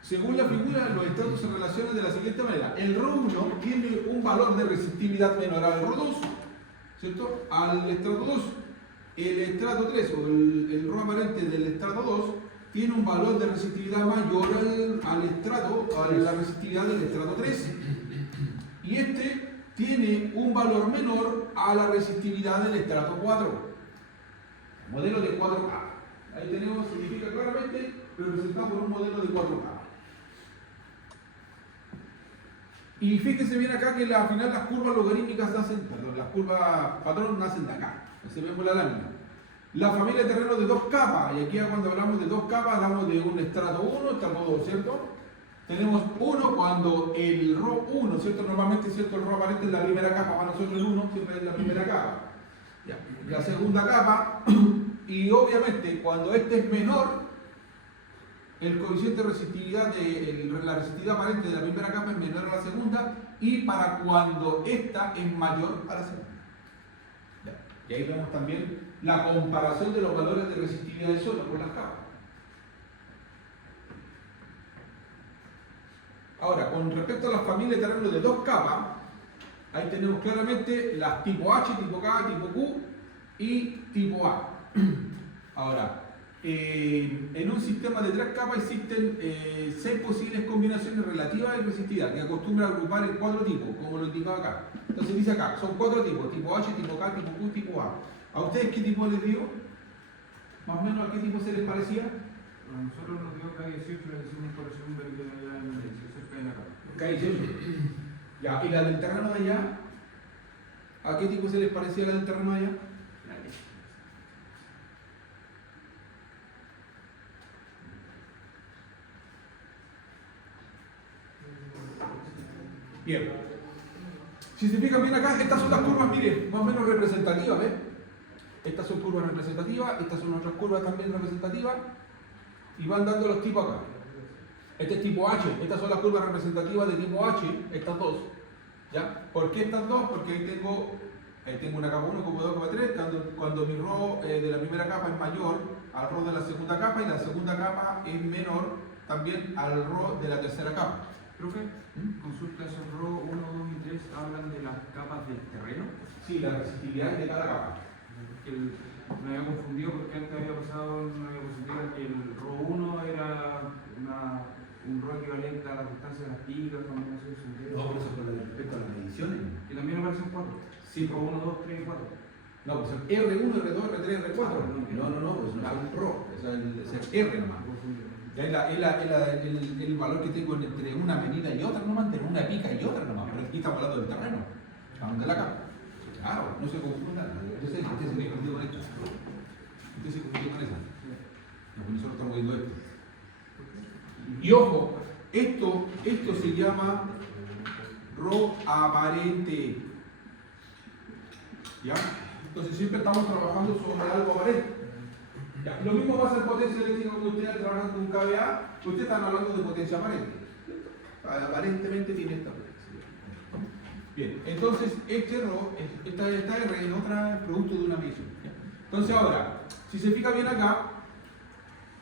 Según la figura, los estratos se relacionan de la siguiente manera. El ρ1 tiene un valor de resistividad menor al ρ2, ¿cierto? Al estrato 2. El estrato 3 o el ρ aparente del estrato 2 tiene un valor de resistividad mayor a la resistividad del estrato 3. Y este tiene un valor menor a la resistividad del estrato 4. Modelo de 4 capas. Ahí tenemos, significa claramente, representado por un modelo de 4 capas. Y fíjense bien acá que al final las curvas logarítmicas nacen, perdón, las curvas patrón nacen de acá. Así vemos la lámina. La familia de terrenos de 2 capas, y aquí cuando hablamos de 2 capas hablamos de un estrato 1, estrato 2, ¿cierto? Tenemos 1 cuando el ρ1, ¿cierto? Normalmente, ¿cierto? El ρ aparente es la primera capa, para nosotros el 1 siempre es la primera capa. Ya. La segunda capa, y obviamente cuando este es menor, el coeficiente de resistividad, la resistividad aparente de la primera capa es menor a la segunda, y para cuando esta es mayor a la segunda. Ya. Y ahí vemos también la comparación de los valores de resistividad de suelo por las capas. Ahora, con respecto a las familias de terrenos de 2 capas, ahí tenemos claramente las tipo H, tipo K, tipo Q y tipo A. Ahora, en un sistema de 3 capas existen 6 posibles combinaciones relativas de resistividad que acostumbran a agrupar en 4 tipos, como lo indicaba acá. Entonces dice acá, son 4 tipos, tipo H, tipo K, tipo Q, tipo A. ¿A ustedes qué tipo les digo? ¿Más o menos a qué tipo se les parecía? A nosotros nos dio K18, la decimos por el segundo que allá en cerca de la capa. K18. Ya, ¿y la del terreno de allá? ¿A qué tipo se les parecía la del terreno de allá? Bien. Si se fijan bien acá, estas son las curvas, miren, más o menos representativas, ¿ves? Estas son curvas representativas, estas son otras curvas también representativas, y van dando los tipos acá. Este es tipo H, estas son las curvas representativas de tipo H, estas dos. ¿Ya? ¿Por qué estas dos? Porque ahí tengo una capa 1, capa 2, capa 3, cuando mi ρ de la primera capa es mayor al ρ de la segunda capa, y la segunda capa es menor también al ρ de la tercera capa. Profe, consulta esos ρ 1, 2 y 3 hablan de las capas del terreno. Sí, la resistividad de cada capa. Porque me había confundido porque antes había pasado en una diapositiva que el ρ1 era un ρ equivalente a la distancia de las picas, combinación de sentido. No, pero eso con respecto a las mediciones. Y también aparecen 4. Sí, ρ 1, 2, 3 y 4. No, pues son R1, R2, R3, R4. No, pues no es un ρ, es el R nomás. Es el valor que tengo entre una medida y otra nomás, entre una pica y otra nomás, pero aquí estamos hablando del terreno, hablando de la capa. Claro, no se confunda. Yo sé que usted se me confundido con esto. Usted se confundió con eso. No, nosotros estamos viendo esto. Y ojo, esto se llama ρ aparente. ¿Ya? Entonces siempre estamos trabajando sobre algo aparente. Ya, lo mismo va a ser potencia eléctrica cuando ustedes trabajan con un KVA, ustedes están hablando de potencia aparente. Aparentemente tiene esta potencia. Bien, entonces este ρ, esta R es otra producto de una medición. Entonces ahora, si se fija bien acá,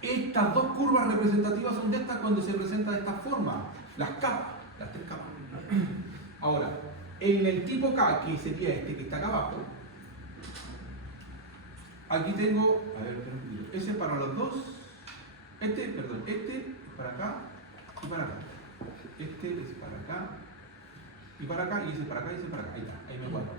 estas dos curvas representativas son de estas cuando se presenta de esta forma, las capas, las 3 capas. Ahora, en el tipo K, que sería este que está acá abajo, aquí tengo, a ver, ese para los dos, este es para acá y para acá. Este es para acá y para acá, y ese para acá y ese para acá. Ahí está, ahí me guardo.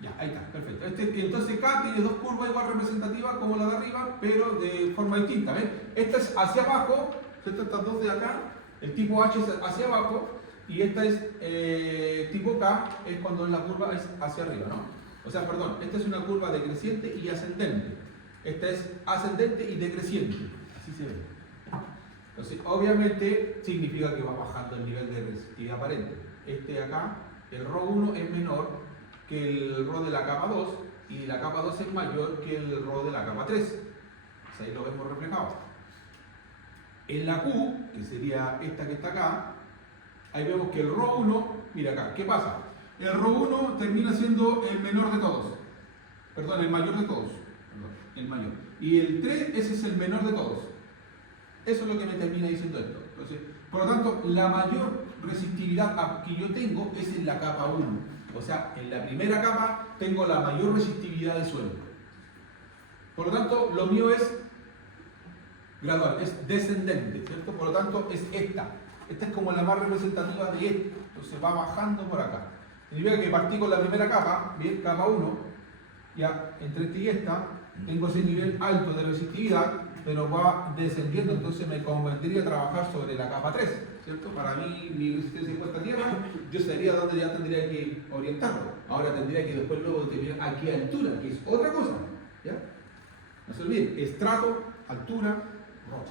Ya, ahí está, perfecto. Entonces K tiene dos curvas igual representativas como la de arriba, pero de forma distinta. ¿Ven? Esta es hacia abajo, ¿cierto? Estas dos de acá, el tipo H es hacia abajo, y esta es tipo K, es cuando la curva es hacia arriba, ¿no? O sea, perdón, esta es una curva decreciente y ascendente. Esta es ascendente y decreciente. Así se ve. Entonces, obviamente, significa que va bajando el nivel de resistividad aparente. Este de acá, el ρ1 es menor que el ρ de la capa 2, y la capa 2 es mayor que el ρ de la capa 3. Pues ahí lo vemos reflejado. En la Q, que sería esta que está acá, ahí vemos que el ρ1, mira acá, ¿qué pasa? El ρ1 termina siendo el menor de todos, perdón, el mayor de todos, perdón, el mayor. Y el 3, ese es el menor de todos. Eso es lo que me termina diciendo esto. Entonces, por lo tanto, la mayor resistividad que yo tengo es en la capa 1. O sea, en la primera capa tengo la mayor resistividad de suelo. Por lo tanto, lo mío es gradual, es descendente, ¿cierto? Por lo tanto, es esta. Esta es como la más representativa de esto. Entonces va bajando por acá. Significa que partí con la primera capa, bien, capa 1, ya entre esta y esta, tengo ese nivel alto de resistividad, pero va descendiendo, entonces me convendría trabajar sobre la capa 3, ¿cierto? Para mí, mi resistencia en puesta a tierra, yo sería donde ya tendría que orientarlo. Ahora tendría que después luego determinar a qué altura, que es otra cosa, ¿ya? No se olviden, estrato, altura, roca.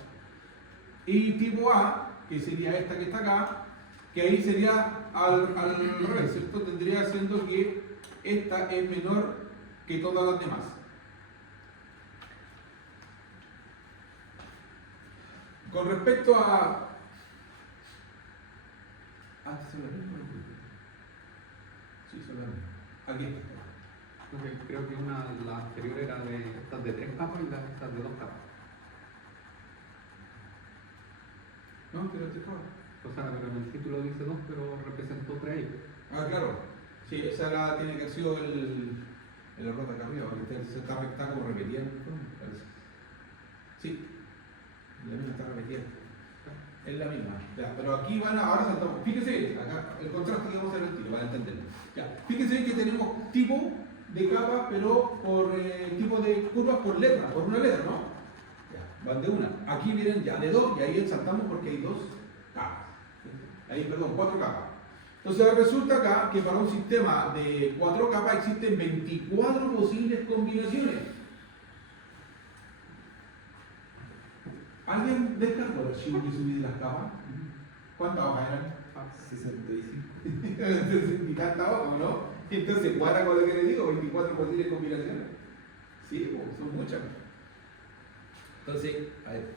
Y tipo A, que sería esta que está acá, que ahí sería al revés, ¿cierto? Tendría siendo que esta es menor que todas las demás. Con respecto a... ¿son las mismas? Sí, son las mismas. Aquí está. Creo que la anterior era de estas de 3 capas y estas de 2 capas. ¿No? ¿Pero te acabo? O sea, pero en el título dice 2, pero representó 3 ahí. Ah, claro. Sí, esa tiene que haber sido el error de acá arriba, porque está como repetida, parece. Sí. La misma está repetida. Es la misma. Ya, pero aquí ahora saltamos. Fíjense, acá el contraste que vamos a hacer el tiro para entenderlo. Ya, fíjense que tenemos tipo de capa, pero por tipo de curvas por letra, por una letra, ¿no? Ya, van de una. Aquí vienen ya de 2 y ahí saltamos porque hay 2 capas. Ahí, perdón, 4 capas. Entonces resulta acá que para un sistema de 4 capas existen 24 posibles combinaciones. ¿Alguien descargó el archivo que subí de las capas? ¿Cuántas hojas eran? 65. 60 hojas, ¿no? Entonces cuadra con lo que les digo, 24 posibles combinaciones. Sí, son muchas. Entonces, a ver.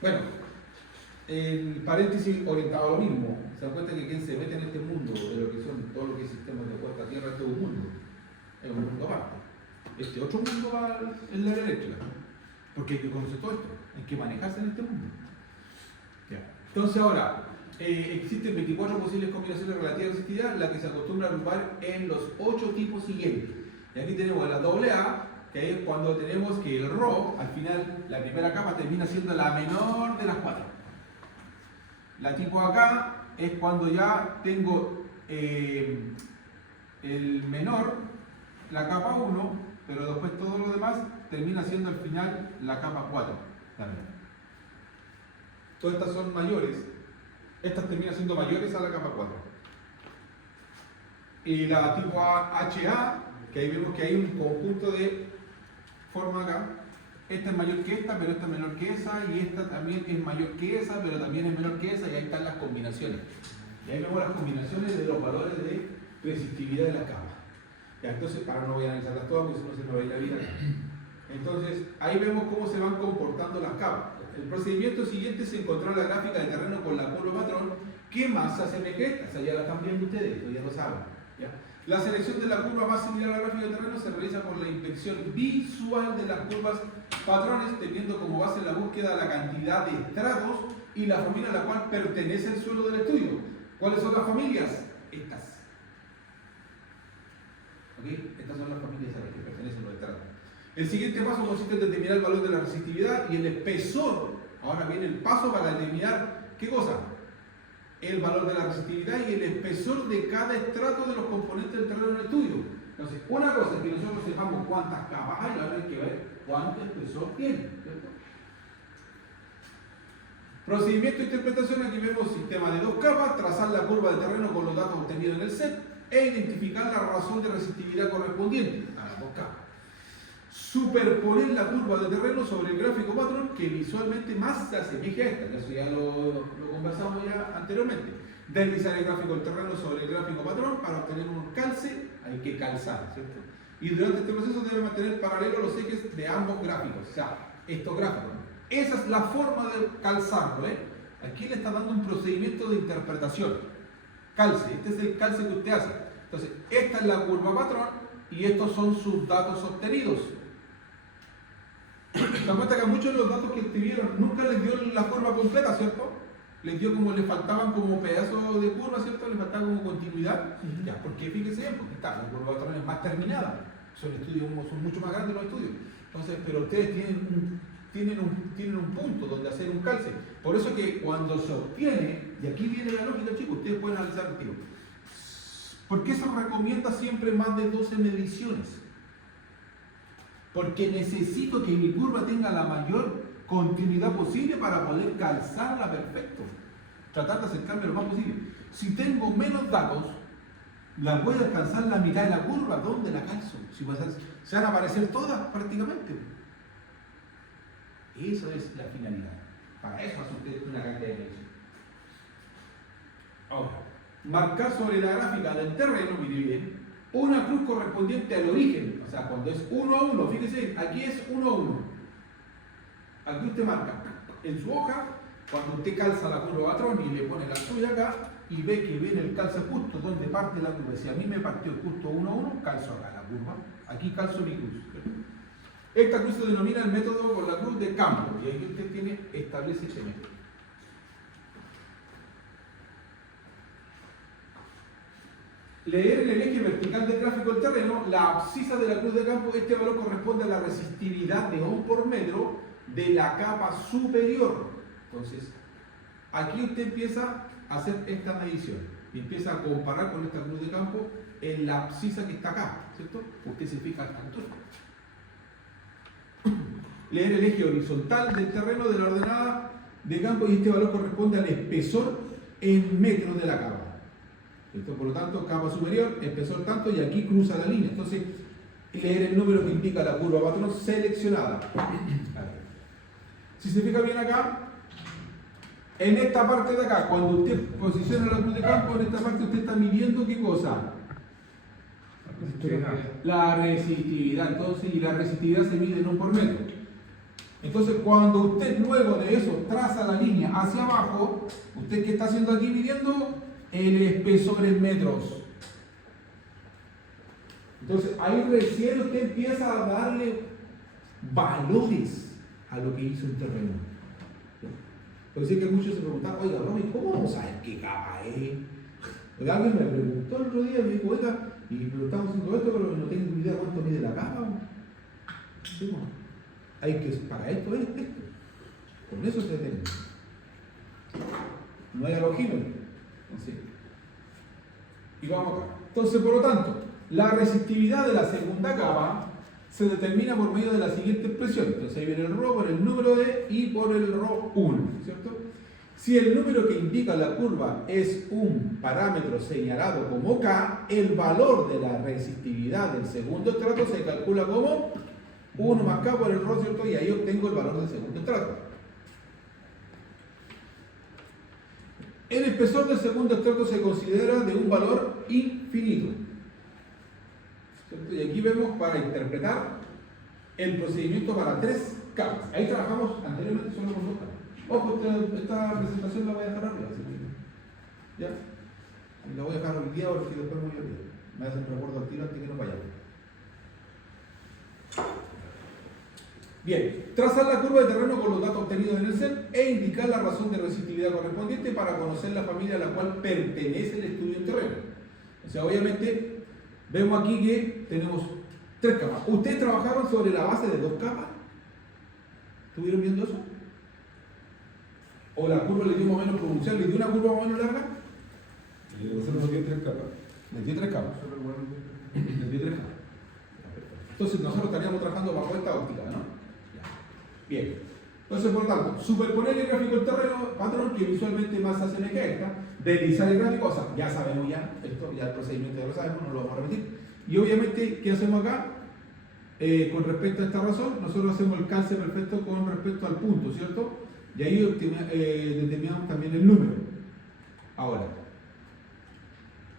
Bueno, en paréntesis orientado a lo mismo. Se dan cuenta que quien se mete en este mundo de lo que son todo lo que es sistemas de puerta a tierra es todo un mundo. Es un mundo aparte. Este otro mundo va en la eléctrica. Porque hay que conocer todo esto, hay que manejarse en este mundo. Ya. Entonces ahora, existen 24 posibles combinaciones relativas a resistividad, la que se acostumbra a agrupar en los 8 tipos siguientes. Y aquí tenemos la AA, que es cuando tenemos que el ρ, al final, la primera capa termina siendo la menor de las 4. La tipo acá es cuando ya tengo el menor, la capa 1, pero después todo lo demás termina siendo al final la capa 4 también. Todas estas son mayores, estas terminan siendo mayores a la capa 4. Y la tipo HA, que ahí vemos que hay un conjunto de forma acá, esta es mayor que esta, pero esta es menor que esa, y esta también es mayor que esa, pero también es menor que esa, y ahí están las combinaciones. Y ahí vemos las combinaciones de los valores de resistividad de las capas. Ya, entonces, ahora no voy a analizarlas todas porque si no se me va a ir la vida. Entonces, ahí vemos cómo se van comportando las capas. El procedimiento siguiente es encontrar la gráfica de terreno con la curva patrón que más se asemeja a esta. O sea, ya la están viendo ustedes, esto ya lo saben. ¿Ya? La selección de la curva más similar a la gráfica de terreno se realiza por la inspección visual de las curvas patrones, teniendo como base la búsqueda la cantidad de estratos y la familia a la cual pertenece el suelo del estudio. ¿Cuáles son las familias? Estas. ¿Okay? Estas son las familias a las que pertenecen los estratos. El siguiente paso consiste en determinar el valor de la resistividad y el espesor. Ahora viene el paso para determinar, ¿qué cosa? El valor de la resistividad y el espesor de cada estrato de los componentes del terreno del estudio. Entonces, una cosa es que nosotros sepamos cuántas capas hay, ahora hay que ver cuánto espesor tiene, ¿cierto? Procedimiento de interpretación, aquí vemos sistema de 2 capas, trazar la curva de terreno con los datos obtenidos en el set e identificar la razón de resistividad correspondiente a las 2 capas. Superponer la curva de terreno sobre el gráfico patrón que visualmente más se asemeje a esta, eso ya lo conversamos ya anteriormente. Deslizar el gráfico del terreno sobre el gráfico patrón para obtener un calce, hay que calzar, ¿cierto? Y durante este proceso debe mantener paralelos los ejes de ambos gráficos, o sea, estos gráficos. Esa es la forma de calzarlo. Aquí le está dando un procedimiento de interpretación. Calce, este es el calce que usted hace. Entonces, esta es la curva patrón y estos son sus datos obtenidos. Se dan cuenta que a muchos de los datos que obtuvieron nunca les dio la curva completa, ¿cierto? Les dio como, le faltaban como pedazos de curva, ¿cierto? Les faltaba como continuidad. Ya, porque fíjense bien, porque está, la curva patrón es más terminada. Son estudios, son mucho más grandes los estudios. Entonces, pero ustedes tienen un punto donde hacer un calce. Por eso que cuando se obtiene, y aquí viene la lógica, chicos, ustedes pueden analizar contigo. ¿Por qué se recomienda siempre más de 12 mediciones? Porque necesito que mi curva tenga la mayor continuidad posible para poder calzarla perfecto. Tratar de acercarme lo más posible. Si tengo menos datos, la voy a alcanzar la mitad de la curva. ¿Dónde la calzo? Si se van a aparecer todas prácticamente. Eso es la finalidad. Para eso hace usted una cantidad de mediciones. Ahora, marcar sobre la gráfica del terreno, mire bien, una cruz correspondiente al origen, o sea, cuando es 1 a 1, fíjese, aquí es 1 a 1. Aquí usted marca en su hoja, cuando usted calza la curva patrón y le pone la suya acá, y ve que viene el calce justo donde parte la curva. Si a mí me partió justo 1 a 1, calzo acá la curva, aquí calzo mi cruz. Esta cruz se denomina el método con la cruz de campo, y ahí usted establece este método. Leer en el eje vertical del gráfico del terreno, la abscisa de la cruz de campo, este valor corresponde a la resistividad de ohm por metro de la capa superior. Entonces, aquí usted empieza a hacer esta medición y empieza a comparar con esta cruz de campo en la abscisa que está acá, ¿cierto? Usted se fija a esta altura. Leer el eje horizontal del terreno de la ordenada de campo y este valor corresponde al espesor en metros de la capa. Esto, por lo tanto, capa superior, espesor tanto, y aquí cruza la línea. Entonces, leer el número que indica la curva patrón seleccionada. Si se fija bien acá, en esta parte de acá, cuando usted posiciona la cruz de campo, en esta parte usted está midiendo ¿qué cosa? La resistividad. Entonces, y la resistividad se mide en ohm por metro. Entonces, cuando usted luego de eso traza la línea hacia abajo, ¿usted qué está haciendo aquí midiendo? El espesor en metros. Entonces, ahí recién usted empieza a darle valores a lo que hizo el terreno. Por eso es que muchos se preguntan, oiga, Romy, ¿cómo vamos a saber qué capa es? Oiga, alguien me preguntó el otro día, me dijo, oiga, pero estamos haciendo esto, pero no tengo idea cuánto mide la capa. Sí, bueno, hay que, para esto es esto. Con eso se determina. No hay alogímetro. Así. Y vamos acá. Entonces, por lo tanto, la resistividad de la segunda capa se determina por medio de la siguiente expresión. Entonces ahí viene el ρ por el número de y por el ρ1, ¿cierto? Si el número que indica la curva es un parámetro señalado como K, el valor de la resistividad del segundo estrato se calcula como 1 más K por el ρ, ¿cierto? Y ahí obtengo el valor del segundo estrato. El espesor del segundo estrato se considera de un valor infinito. ¿Cierto? Y aquí vemos para interpretar el procedimiento para 3 capas. Ahí trabajamos anteriormente solo con 2 capas. Ojo, esta presentación la voy a dejar arriba. ¿Ya? La voy a dejar hoy día porque después me voy a olvidar. Me hacen recuerdo al tiro antes que nos vayamos. Bien, trazar la curva de terreno con los datos obtenidos en el CEP e indicar la razón de resistividad correspondiente para conocer la familia a la cual pertenece el estudio del terreno. O sea, obviamente, vemos aquí que tenemos 3 capas. ¿Ustedes trabajaron sobre la base de 2 capas? ¿Estuvieron viendo eso? ¿O la curva le dio más o menos pronunciada? ¿Le dio una curva más o menos larga? Nosotros nos dio 3 capas. Les dio 3 capas. Les dio 3 capas. Entonces nosotros estaríamos trabajando bajo esta óptica, ¿no? Bien. Entonces, por lo tanto, superponer el gráfico del terreno, patrón, que visualmente más se asemeja a esta, deslizar el gráfico, o sea, ya sabemos ya, esto ya el procedimiento ya lo sabemos, no lo vamos a repetir. Y obviamente, ¿qué hacemos acá? Con respecto a esta razón, nosotros hacemos el calce perfecto con respecto al punto, ¿cierto? Y ahí determinamos también el número. Ahora,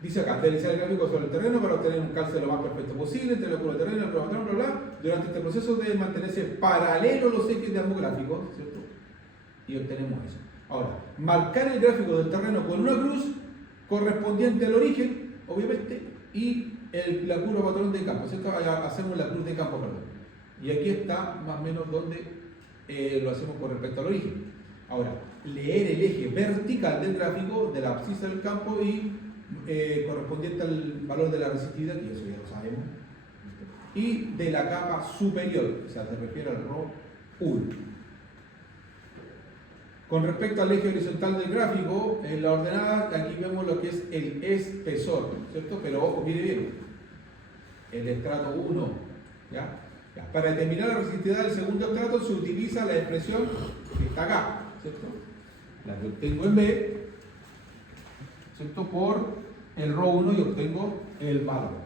dice acá, deslizar el gráfico sobre el terreno para obtener un calce lo más perfecto posible entre la curva de terreno y el patrón, bla, bla. Durante este proceso deben mantenerse paralelos los ejes de ambos gráficos, ¿cierto? y obtenemos eso. Ahora, marcar el gráfico del terreno con una cruz correspondiente al origen, obviamente, y la curva patrón de campo, ¿cierto? Hacemos la cruz de campo, perdón. Y aquí está más o menos donde lo hacemos con respecto al origen. Ahora, leer el eje vertical del gráfico de la abscisa del campo y correspondiente al valor de la resistividad, que eso ya lo sabemos, y de la capa superior, o sea, se refiere al RO 1. Con respecto al eje horizontal del gráfico, en la ordenada, aquí vemos lo que es el espesor, ¿cierto? Pero ojo, mire bien, el estrato 1, ¿ya? Para determinar la resistividad del segundo estrato se utiliza la expresión que está acá, ¿cierto? La que obtengo en B, ¿cierto? Por el RO 1 y obtengo el valor.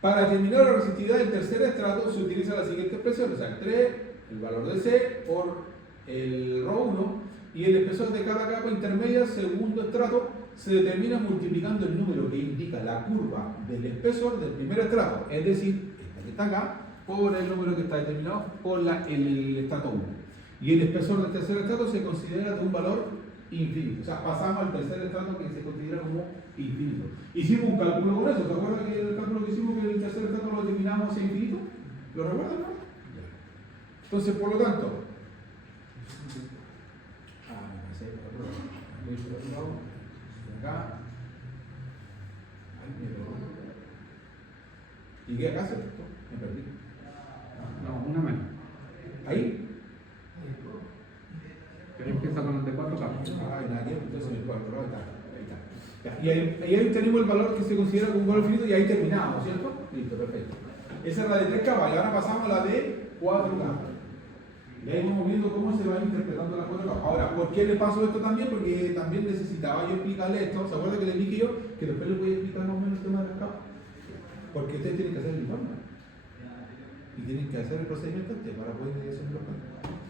Para determinar la resistividad del tercer estrato se utiliza la siguiente expresión, o sea, el 3, el valor de C, por el RO 1, y el espesor de cada capa intermedia, segundo estrato, se determina multiplicando el número que indica la curva del espesor del primer estrato, es decir, esta que está acá, por el número que está determinado por el estrato 1. Y el espesor del tercer estrato se considera de un valor infinito. O sea, pasamos al tercer estrato que se considera como infinito. Hicimos un cálculo con eso. ¿Se acuerdan que el cálculo que hicimos que el tercer estrato lo determinamos hacia infinito? ¿Lo recuerdan? No? Entonces, por lo tanto, acá. Llegué acá, ¿cierto? Me perdí. No, una menos. Ahí. Que empieza con el de 4 capas. Ay, nada, entonces el 4, ahí está. Ya, y ahí tenemos el valor que se considera como un valor finito y ahí terminamos, ¿cierto? Listo, perfecto. Esa es la de 3 capas y ahora pasamos a la de 4 capas. Y ahí vamos viendo cómo se van interpretando las 4 capas. Ahora, ¿por qué le paso esto también? Porque también necesitaba yo explicarle esto. ¿Se acuerda que le dije yo que después les voy a explicar más o menos el tema de las capas? Porque ustedes tienen que hacer el informe. Y tienen que hacer el procedimiento para poder hacer los cálculos.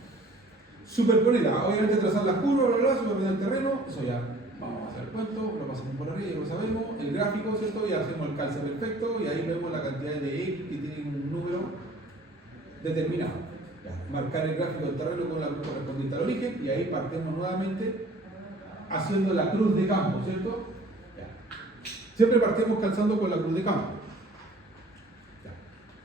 Superponerla, obviamente trazar las curvas, superponer el terreno, eso ya vamos a hacer el cuento, lo pasamos por arriba, ya lo sabemos, el gráfico, ¿cierto? Ya hacemos el calce perfecto y ahí vemos la cantidad de X que tiene un número determinado. Ya, marcar el gráfico del terreno con la cruz correspondiente al origen y ahí partimos nuevamente haciendo la cruz de campo, ¿cierto? Ya. Siempre partimos calzando con la cruz de campo.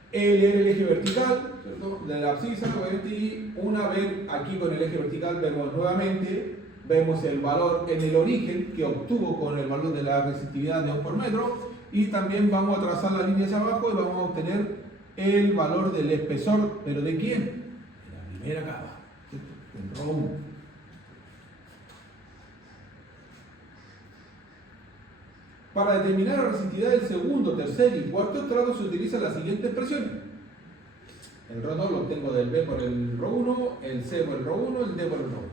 El eje vertical, ¿cierto? De la abscisa, y una vez aquí con el eje vertical vemos nuevamente, vemos el valor en el origen que obtuvo con el valor de la resistividad de 1 por metro y también vamos a trazar la línea hacia abajo y vamos a obtener el valor del espesor, ¿pero de quién? De la primera capa, del RO 1. Para determinar la resistividad del segundo, tercer y cuarto estrato se utiliza la siguiente expresión. El RO 2 lo obtengo del B por el RO 1, el C por el RO 1, el D por el RO 1.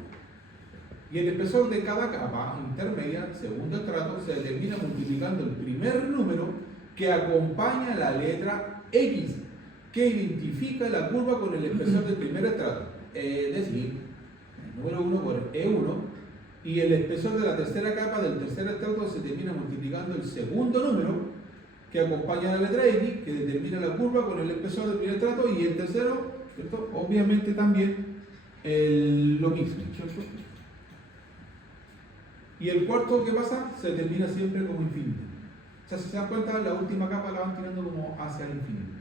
Y el espesor de cada capa intermedia, segundo estrato, se determina multiplicando el primer número que acompaña la letra X, que identifica la curva con el espesor del primer estrato. Es decir, el número 1 por E1. Y el espesor de la tercera capa del tercer estrato se termina multiplicando el segundo número que acompaña a la letra X, que determina la curva con el espesor del primer estrato, y el tercero, ¿cierto? Obviamente también lo mismo, ¿cierto? Y el cuarto, ¿qué pasa? Se termina siempre como infinito. O sea, si se dan cuenta, la última capa la van tirando como hacia el infinito.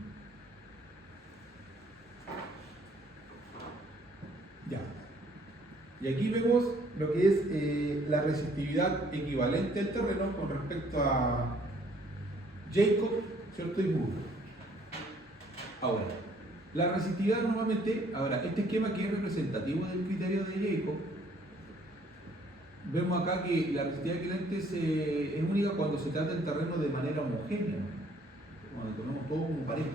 Ya. Y aquí vemos lo que es la resistividad equivalente al terreno con respecto a Jacob, ¿cierto? Y Moore. Ahora, la resistividad normalmente, este esquema que es representativo del criterio de Jacob, vemos acá que la resistividad equivalente es única cuando se trata del terreno de manera homogénea, cuando tenemos todo como pareja.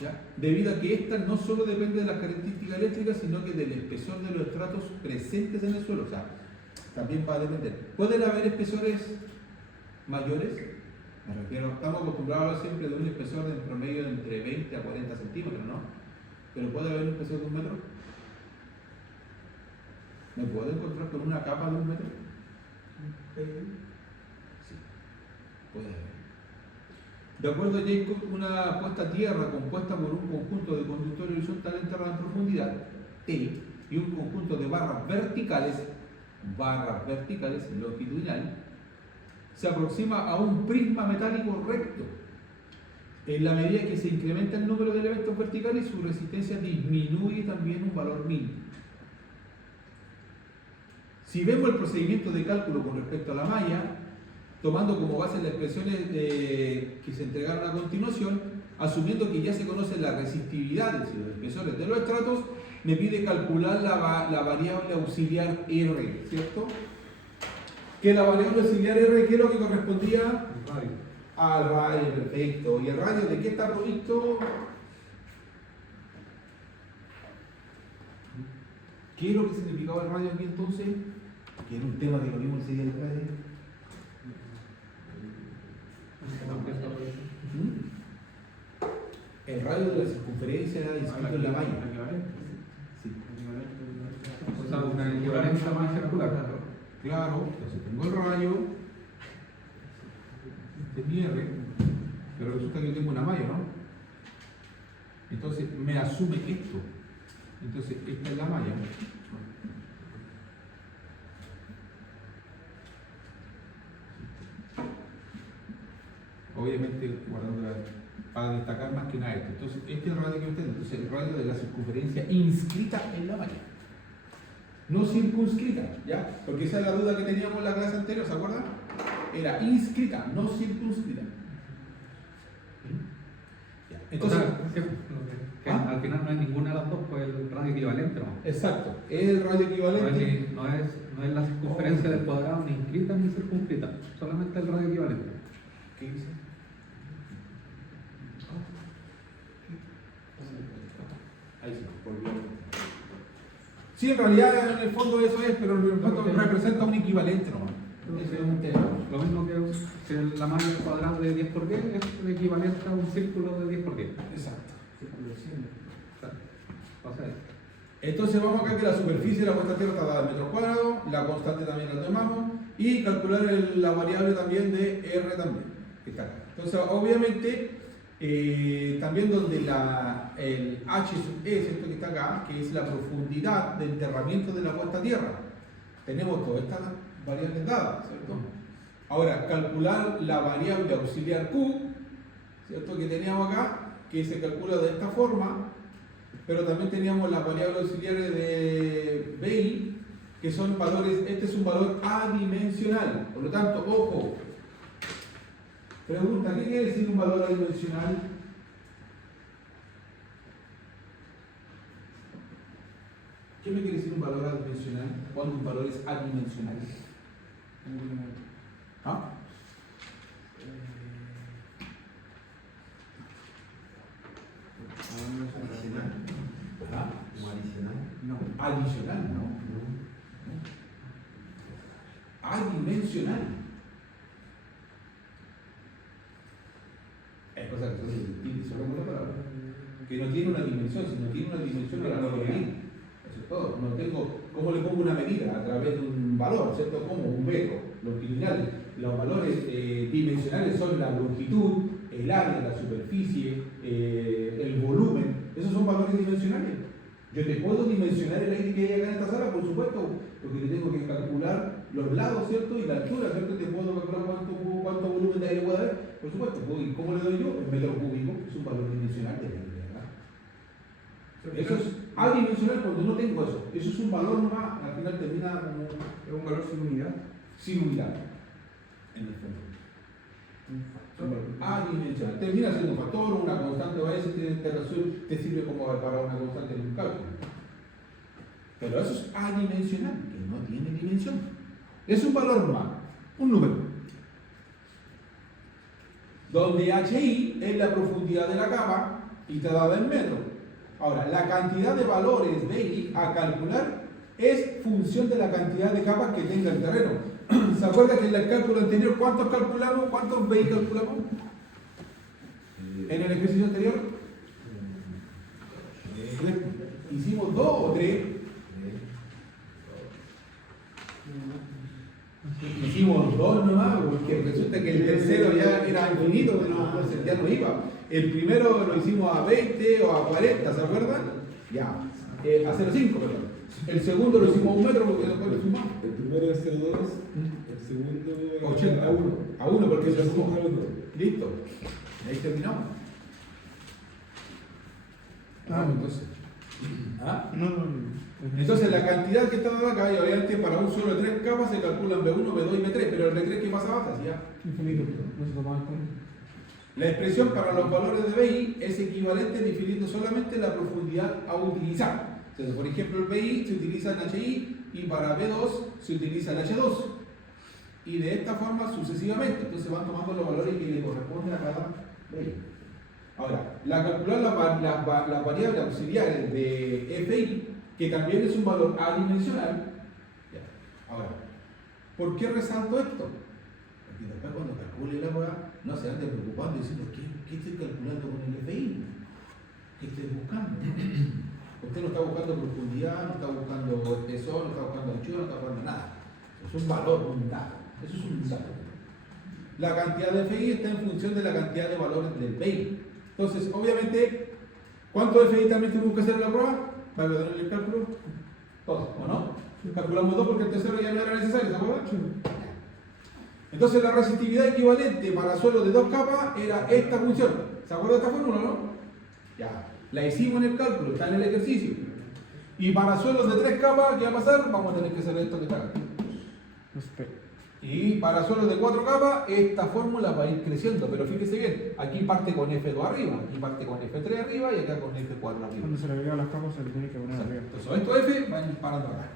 ¿Ya? Debido a que esta no solo depende de las características eléctricas, sino que del espesor de los estratos presentes en el suelo. O sea, también va a depender. ¿Pueden haber espesores mayores? Me refiero, estamos acostumbrados a hablar siempre de un espesor en promedio de entre 20 a 40 centímetros, ¿no? Pero ¿puede haber un espesor de 1 metro? ¿Me puedo encontrar con una capa de 1 metro? Sí, puede haber. De acuerdo a Jacob, una puesta a tierra compuesta por un conjunto de conductores horizontales enterrados en profundidad, T, y un conjunto de barras verticales longitudinal, se aproxima a un prisma metálico recto. En la medida que se incrementa el número de elementos verticales, su resistencia disminuye también un valor mínimo. Si vemos el procedimiento de cálculo con respecto a la malla, tomando como base las expresiones que se entregaron a continuación, asumiendo que ya se conocen las resistividades y los espesores de los estratos, me pide calcular la variable auxiliar R, ¿cierto? Que la variable auxiliar R, ¿qué es lo que correspondía? El radio. Al radio, perfecto. ¿Y el radio de qué está provisto? ¿Qué es lo que significaba el radio aquí entonces? Que era un tema que lo vimos ese día del radio. El radio de la circunferencia era inscrito en la malla. Sí. O sea, una equivalencia más circular. Claro, entonces tengo el radio, este es mi R, pero resulta que yo tengo una malla, ¿no? Entonces me asume esto. Entonces esta es la malla. Obviamente guardando para destacar más que nada esto. Entonces este es el radio que usted, entonces el radio de la circunferencia inscrita en la malla. No circunscrita, ¿ya? Porque esa es la duda que teníamos en la clase anterior, ¿se acuerdan? Era inscrita, no circunscrita. ¿Ya? Entonces, O sea, que al final no hay ninguna de las dos, pues el radio equivalente, ¿no? exacto, es el radio equivalente. No es la circunferencia del cuadrado ni inscrita ni circunscrita, solamente el radio equivalente. ¿Qué dice? Ahí se volvió. Sí, en realidad en el fondo eso es, pero en el fondo representa un equivalente nomás. Ese es un tema. Lo mismo que la malla cuadrada de 10 por 10 es equivalente a un círculo de 10 por 10. Exacto. O sea, Entonces vamos acá que la superficie de la puesta a tierra está dada en metros cuadrados, la constante también la tomamos, y calcular la variable también de R también, que está acá. Entonces obviamente también donde el H sub E, ¿cierto? Que está acá, que es la profundidad de enterramiento de la puesta a tierra, tenemos todas estas variables dadas, ¿cierto? Ahora, calcular la variable auxiliar Q, ¿cierto? Que teníamos acá, que se calcula de esta forma, pero también teníamos las variables auxiliares de BI, que son valores, este es un valor adimensional, por lo tanto, ojo. Pregunta, ¿qué quiere decir un valor adimensional? ¿Qué me quiere decir un valor adimensional? ¿Cuándo un valor es adimensional? ¿Ah? ¿Ah? No, adicional, no. Adimensional. Hay cosas que son distintas, solo una palabra. Que no tiene una dimensión, si no tiene una dimensión, no la puedo medir. Eso es todo. No tengo, ¿cómo le pongo una medida? A través de un valor, ¿cierto? Como un metro longitudinal. Los valores dimensionales son la longitud, el área, la superficie, el volumen. Esos son valores dimensionales. Yo te puedo dimensionar el aire que hay acá en esta sala, por supuesto, porque te tengo que calcular los lados, ¿cierto? Y la altura, ¿cierto? Te puedo calcular cuánto volumen de aire puede haber, por supuesto. ¿Y cómo le doy yo? El metro cúbico, que es un valor dimensional de aire, ¿verdad? Eso es adimensional cuando no tengo eso. Eso es un valor nomás, al final termina como... Es un valor sin unidad. sin unidad, en el fondo. Adimensional. Termina siendo un factor, una constante, a veces te sirve como para una constante en un cálculo. Pero eso es adimensional, que no tiene dimensión. Es un valor más, un número. Donde HI es la profundidad de la capa y está dada en metros. Ahora, la cantidad de valores BI a calcular es función de la cantidad de capas que tenga el terreno. ¿Se acuerda que en el cálculo anterior cuántos calculamos? ¿Cuántos BI calculamos? ¿En el ejercicio anterior? ¿Hicimos 2 o 3? Hicimos 2 nomás, porque resulta que el tercero ya era infinito, ya no iba. El primero lo hicimos a 20 o a 40, ¿se acuerdan? Ya, a 0,5, perdón. El segundo lo hicimos a 1 metro porque después lo sumamos. El primero es 0,2, el segundo 80 a 1. A 1 porque El se sumó. segundo a 1. Listo. Ahí terminamos. Entonces. ¿Ah? No. Entonces la cantidad que está dada acá, y obviamente para un solo de 3 capas se calculan B1, B2 y B3, pero el B3 ¿qué pasa abajo? Ya. Infinito, no se tomaba en cuenta. La expresión para los valores de BI es equivalente definiendo solamente la profundidad a utilizar. Entonces, por ejemplo, el BI se utiliza en HI y para B2 se utiliza el H2. Y de esta forma sucesivamente. Entonces van tomando los valores que le corresponden a cada BI. Ahora, calcular las variables auxiliares de FI, que también es un valor adimensional. Ya. Ahora, ¿por qué resalto esto? Porque después cuando calcule la hueá, no se ande preocupando diciendo ¿qué estoy calculando con el FI? ¿Qué estoy buscando? Usted no está buscando profundidad, no está buscando espesor, no está buscando anchura, no está buscando nada. Eso es un valor, un dato. Eso es un dato. La cantidad de FI está en función de la cantidad de valores del PI. Entonces, obviamente, ¿cuánto FI también tenemos que hacer en la prueba? ¿Para tener el cálculo? Todos, ¿o no? Calculamos 2 porque el tercero ya no era necesario, ¿se acuerdan? Entonces la resistividad equivalente para suelos de 2 capas era esta función. ¿Se acuerdan de esta fórmula, no? Ya. La hicimos en el cálculo, está en el ejercicio. Y para suelos de 3 capas, ¿qué va a pasar? Vamos a tener que hacer esto que está aquí. Y para suelos de 4 capas, esta fórmula va a ir creciendo. Pero fíjese bien, aquí parte con F2 arriba, aquí parte con F3 arriba y acá con F4 arriba. Cuando se le agregan las capas se le tiene que poner arriba. Entonces estos F van parando acá.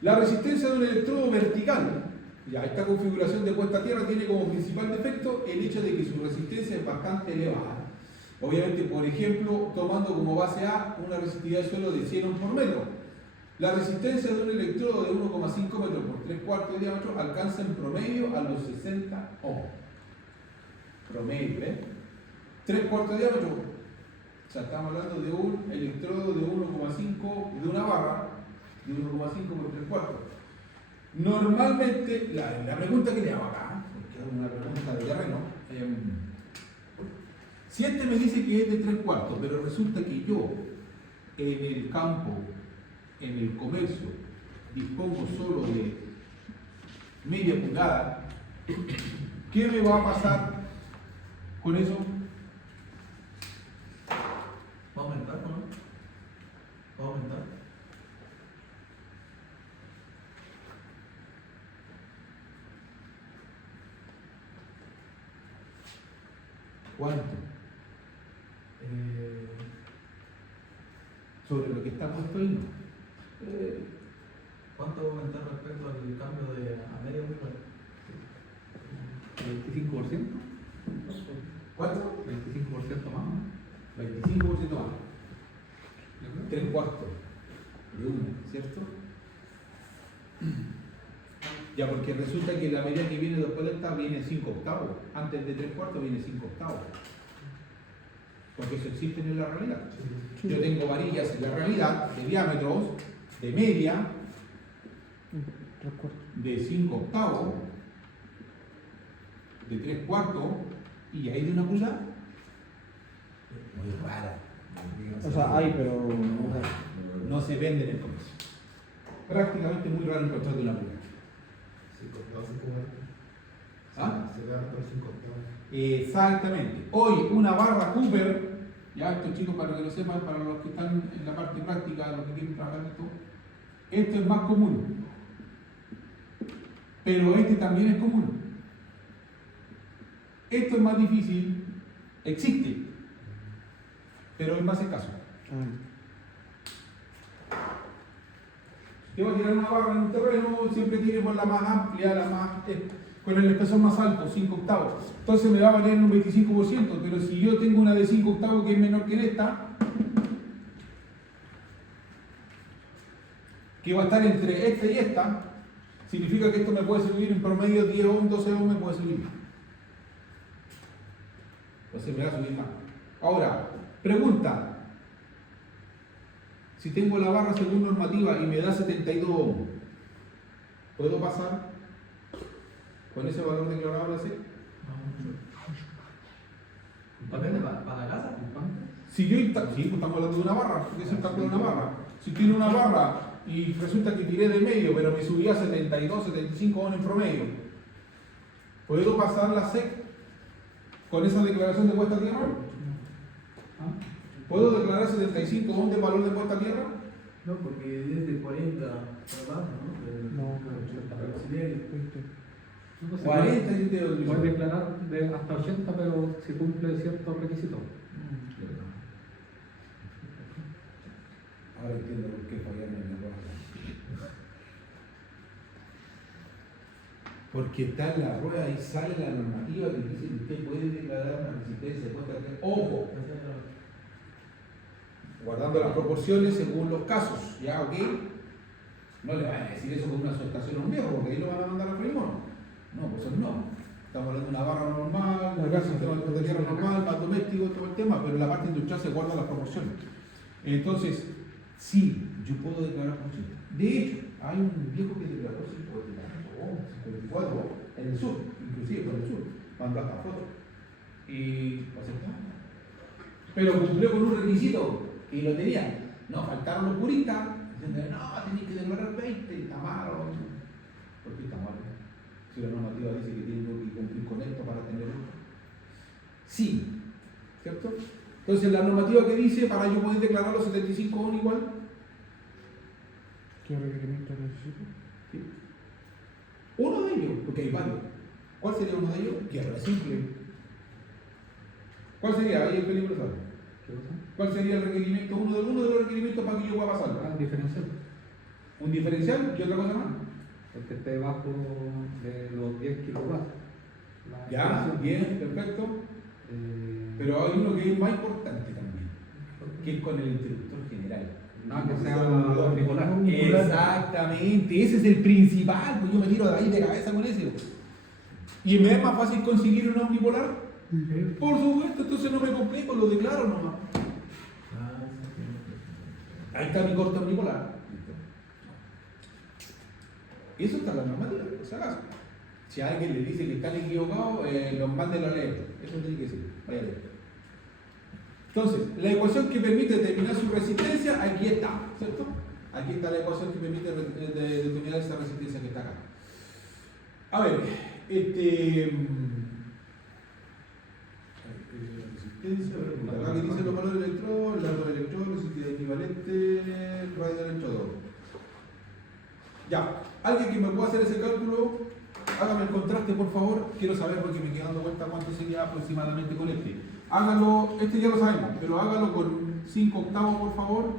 La resistencia de un electrodo vertical. Ya, esta configuración de puesta a tierra tiene como principal defecto el hecho de que su resistencia es bastante elevada. Obviamente, por ejemplo, tomando como base A una resistividad de suelo de 100 ohms por metro. La resistencia de un electrodo de 1,5 metros por 3/4 de diámetro alcanza en promedio a los 60 ohms. Promedio, ¿eh? 3/4 de diámetro. O sea, estamos hablando de un electrodo de 1,5, de una barra de 1,5 por 3/4. Normalmente, la pregunta que le hago acá, porque es una pregunta de terreno, si este me dice que es de 3/4, pero resulta que yo en el campo, en el comercio, dispongo solo de media pulgada, ¿qué me va a pasar con eso? ¿Va a aumentar o no? ¿Va a aumentar? ¿Cuánto? Sobre lo que está puesto ahí. ¿Cuánto va a aumentar respecto al cambio de a medio metro? 25%. ¿Cuánto? 25% más, ¿no? 25% más. 3/4 de una, ¿cierto? Ya, porque resulta que la medida que viene después de esta viene 5/8. Antes de 3/4 viene 5/8. Porque eso existe en la realidad. Yo tengo varillas en la realidad de diámetros, de media, de 5/8, de 3/4 y ahí de una pulgada. Muy rara. O sea, hay, pero No se vende en el comercio. Prácticamente muy raro encontrar de una pulgada. 5 octavos, 5 metros. ¿Ah? Se gana por 5 octavos. Exactamente. Hoy una barra Cooper, ya estos chicos para que lo sepan, para los que están en la parte práctica, los que quieren trabajar en esto es más común. Pero este también es común. Esto es más difícil, existe, pero es más escaso. Si va a tirar una barra en un terreno, siempre tiene por la más amplia, la más con el espesor más alto, 5/8. Entonces me va a valer un 25%, pero si yo tengo una de 5/8 que es menor que esta, que va a estar entre esta y esta, significa que esto me puede servir en promedio 10 ohms, 12 ohms me puede servir. Entonces me va a subir más. Ahora, pregunta. Si tengo la barra según normativa y me da 72 ohms, ¿puedo pasar con ese valor declarado así? ¿Depende para la casa? Si yo sí, pues estamos hablando de una barra, porque es el cálculo de una barra. Si tiene una barra y resulta que tiré de medio, pero me subí a 72, 75 ohms en promedio, ¿puedo pasar la SEC con esa declaración de puesta a tierra? ¿Puedo declarar 75 ohms de valor de puesta a tierra? No, porque desde 40 para abajo, ¿no? No, auxiliares. 40 y te Puedes declarar de hasta 80, pero si cumple ciertos requisitos. Ahora entiendo por qué fallaron en la rueda. Porque está en la rueda y sale la normativa que dice que usted puede declarar una resistencia de puesta a tierra. ¡Ojo! Guardando las proporciones según los casos, ¿ya? ¿Ok? No le van a decir eso con una aceptación a un viejo, porque ahí lo van a mandar al primor. No, pues eso no. Estamos hablando de una barra normal, un sistema de puesta a tierra normal, más doméstico, todo el tema, pero en la parte industrial se guardan las proporciones. Entonces, sí, yo puedo declarar por ciento. De hecho, hay un viejo que declaró 54 en el sur, inclusive por el sur, mandó hasta fotos. Y aceptamos. Pero cumplió con un requisito que lo tenía. No, faltaron los puristas, diciendo, no, tenéis que declarar 20, está malo. ¿Por qué está malo? Si la normativa dice que tengo que cumplir con esto para tener esto. Sí, ¿cierto? Entonces, la normativa que dice, para yo poder declarar los 75 ohms igual. ¿Qué requerimiento necesito? ¿Sí? Uno de ellos, porque hay varios. ¿Cuál sería uno de ellos? Que es simple. ¿Cuál sería? Ahí el peligro sabe. ¿Qué cosa? ¿Cuál sería el requerimiento? Uno de los requerimientos para que yo pueda pasarlo. Ah, diferencial. Un diferencial y otra cosa más. El que esté bajo de los 10 kilowatts. La Ya, diferencia. bien, perfecto. Pero hay uno que es más importante también, que es con el interruptor general. Que sea bipolar. Exactamente, ese es el principal, pues yo me tiro de ahí de cabeza con ese. ¿Y me es más fácil conseguir un omnipolar? Por supuesto, entonces no me complico, lo declaro nomás. Ahí está mi corte omnipolar. Eso está en la normativa, por si acaso. Si a alguien le dice que están equivocados, los manden a leer. Eso tiene que decir. Vaya a leer. Entonces, la ecuación que permite determinar su resistencia, aquí está, ¿cierto? Aquí está la ecuación que permite determinar esa resistencia que está acá. A ver, resistencia, acá que dice los valores de electrón, el largo del electrón, resistencia equivalente, el radio del electrodo. Ya, alguien que me pueda hacer ese cálculo, hágame el contraste por favor, quiero saber porque me quedo dando cuenta cuánto sería aproximadamente con este. Hágalo, este ya lo sabemos, pero hágalo con 5 octavos por favor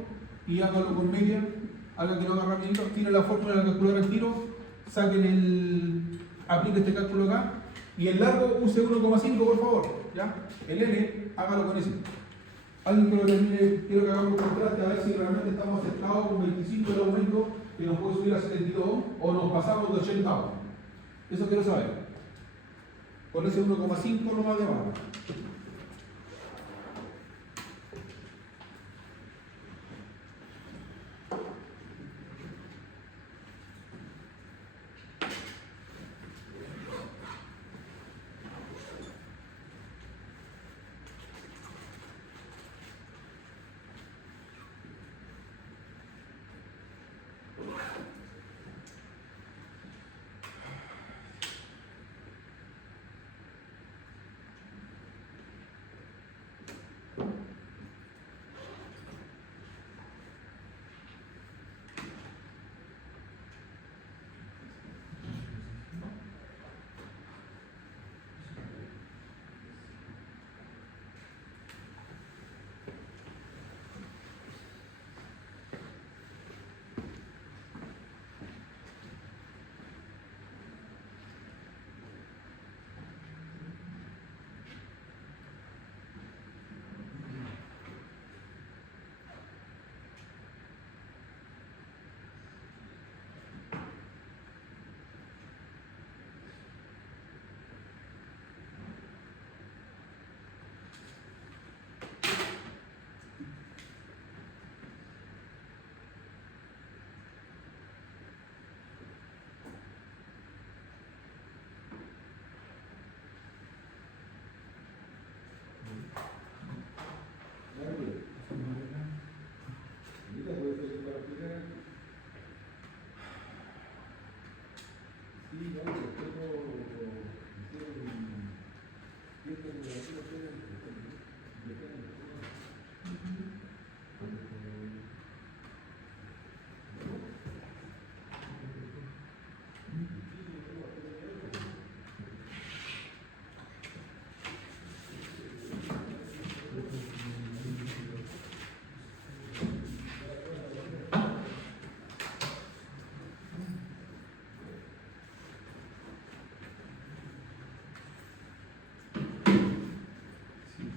y hágalo con media. Haga que lo haga rapidito, tire la fórmula de la calculadora al tiro, saquen aplique este cálculo acá y el largo use 1,5 por favor, ¿ya? El L, hágalo con ese. Alguien que lo termine, quiero que hagamos un contraste a ver si realmente estamos acercados con 25 el aumento que nos puede subir a 72 o nos pasamos de 80 ohms. Eso quiero saber. Con ese 1,5 no más de abajo.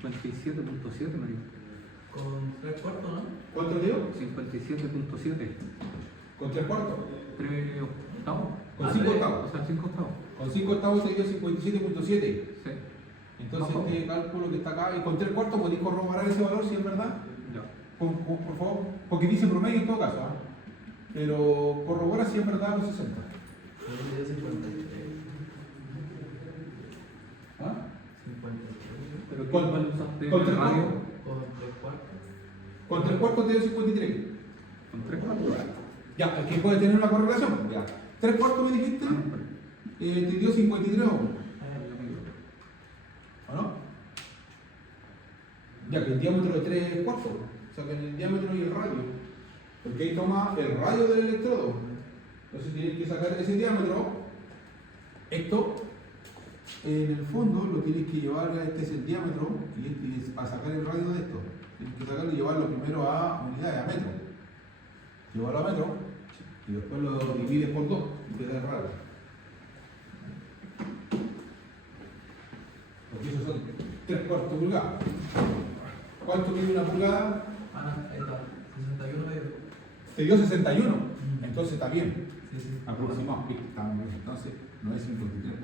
57.7 me dijo. Con 3/4, ¿no? ¿Cuánto le digo? 57.7. Con 3/4. 3 octavos. Con 5 O octavos. sea, 5 octavos. Con 5 octavos te dio 57.7. Sí. Entonces Ajá. este cálculo que está acá, y con 3/4 podéis corroborar ese valor si es verdad. Ya. Por favor, porque dice promedio en todo caso, ¿ah? Pero corrobora si es verdad los 60. Yo le di 53. ¿Ah? 53. Pero Con- ¿cuál usaste con el 3/4. radio? Con 3/4. Con 3/4 te dio 53. Con 3/4. Ya, es que puede tener una correlación. Ya. 3/4 me dijiste, te dio 53 ohms, ¿o no? Ya que el diámetro de 3/4, o sea que en el diámetro y el radio, porque ahí toma el radio del electrodo. Entonces tienes que sacar ese diámetro. Esto, en el fondo, lo tienes que llevar, este es el diámetro, y este es para sacar el radio de esto. Tienes que sacarlo y llevarlo primero a unidades, a metro. Llevarlo a metro, y después lo divides por 2, y te da el radio. Porque esos son 3/4 pulgadas. ¿Cuánto mide una pulgada? Ah, no, ahí está. 61 medio. Te dio 61. Entonces está bien. Sí, sí. Aproximado. Está muy bien. Entonces no es 53.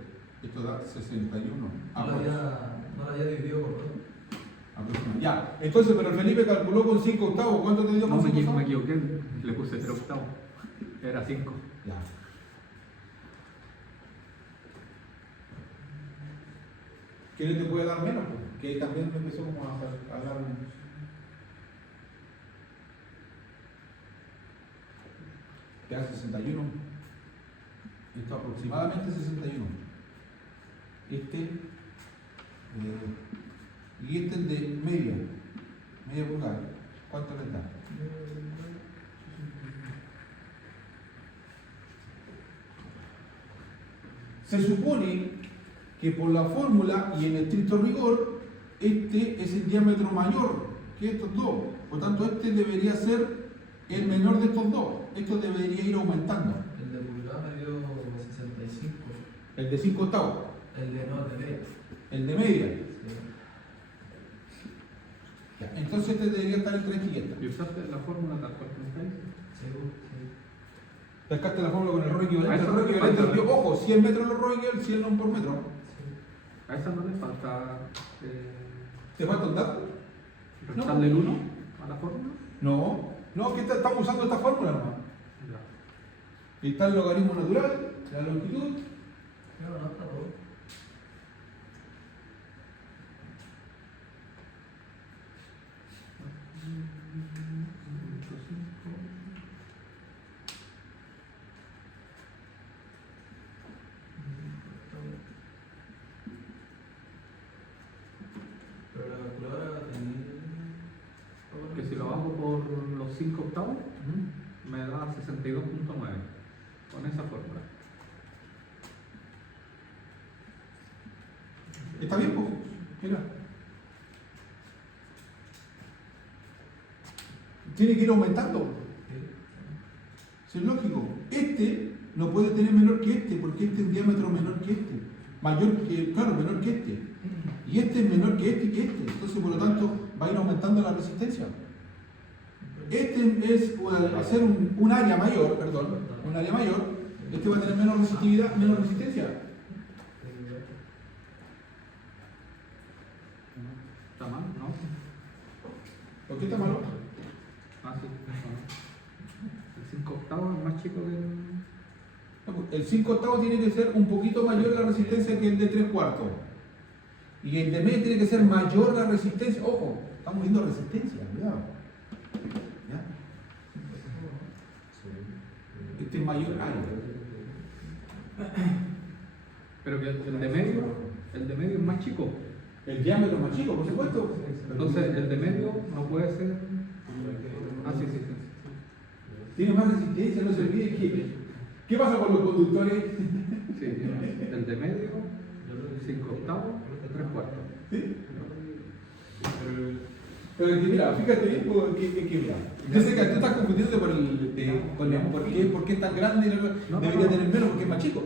Esto da 61. No lo había dividido por 2. Aproximado. Ya. Entonces, pero Felipe calculó con 5 octavos. ¿Cuánto te dio No, con me 5 octavos? equivoqué. Le puse 3 octavos. Era 5. Ya. ¿Qué te puede dar menos? Pues? Que ahí también me empezó como a dar un... Te da 61. Esto aproximadamente 61. Y este es de media pulgada. ¿Cuánto le da? Se supone que por la fórmula y en estricto rigor, este es el diámetro mayor que estos dos. Por tanto, este debería ser el menor de estos dos. Esto debería ir aumentando. El de pulgada me dio 65. El de 5 octavos, El de no, el de media. el de media. Sí. Ya, entonces este debería estar entre este y esta. ¿Y usaste la fórmula tal cual que me está diciendo? Seguro, sí. Pescaste la fórmula con el rho equivalente. A eso El rho no le equivalente falta. dio, ojo, 100 metros los rho equivalente, 100 ohm por metro. A esa no le falta ¿Te falta un dato? restarle el 1 a la fórmula. No, que estamos usando esta fórmula nomás. Ya. Y está el logaritmo natural, la longitud. Pero no está todo. Pero la calculadora tenía. Que si lo hago por los 5 octavos, me da 62.9 con esa fórmula. Está bien, pues. Mira. Tiene que ir aumentando. Si es lógico. Este no puede tener menor que este, porque este es diámetro menor que este. Mayor que, claro, menor que este. Y este es menor que este y que este. Entonces, por lo tanto, va a ir aumentando la resistencia. Este es, al hacer un área mayor, perdón, un área mayor, este va a tener menos resistividad, menos resistencia. ¿Está mal? ¿No? ¿Por qué está malo? Ah, sí. El 5 octavos es más chico que el... El 5 octavos tiene que ser un poquito mayor la resistencia que el de 3/4. Y el de medio tiene que ser mayor la resistencia. Ojo, estamos viendo resistencia, cuidado. ¿Ya? Este es mayor área. Pero que el de medio es más chico. El diámetro es más chico, por supuesto. Entonces el de medio no puede ser... Ah, sí, sí, sí. Tiene más resistencia, no se olvide que... ¿Qué pasa con los conductores? Sí, el de medio, 5 octavos, 3/4. ¿Sí? Pero es que mira, fíjate bien, que mira. Yo sé que tú estás confundiendo por qué es tan grande y debería tener menos porque es más chico.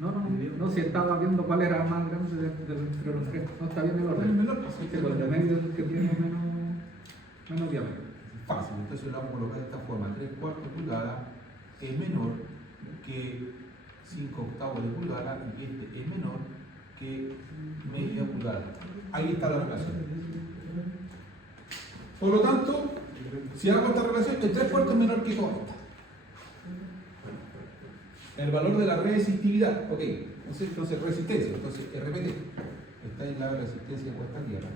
No, si estaba viendo cuál era más grande entre los tres. No está bien el El orden. menor, pues, Este con el de medio es el que tiene menos diámetro. fácil, entonces lo vamos a colocar de esta forma: 3/4 pulgadas es menor que 5/8 de pulgada y este es menor que media pulgada. Ahí está la relación. Por lo tanto, si hago esta relación, el 3/4 es menor que toda esta. El valor de la resistividad, ok, entonces resistencia, entonces RPT, está en la resistencia puesta a tierra.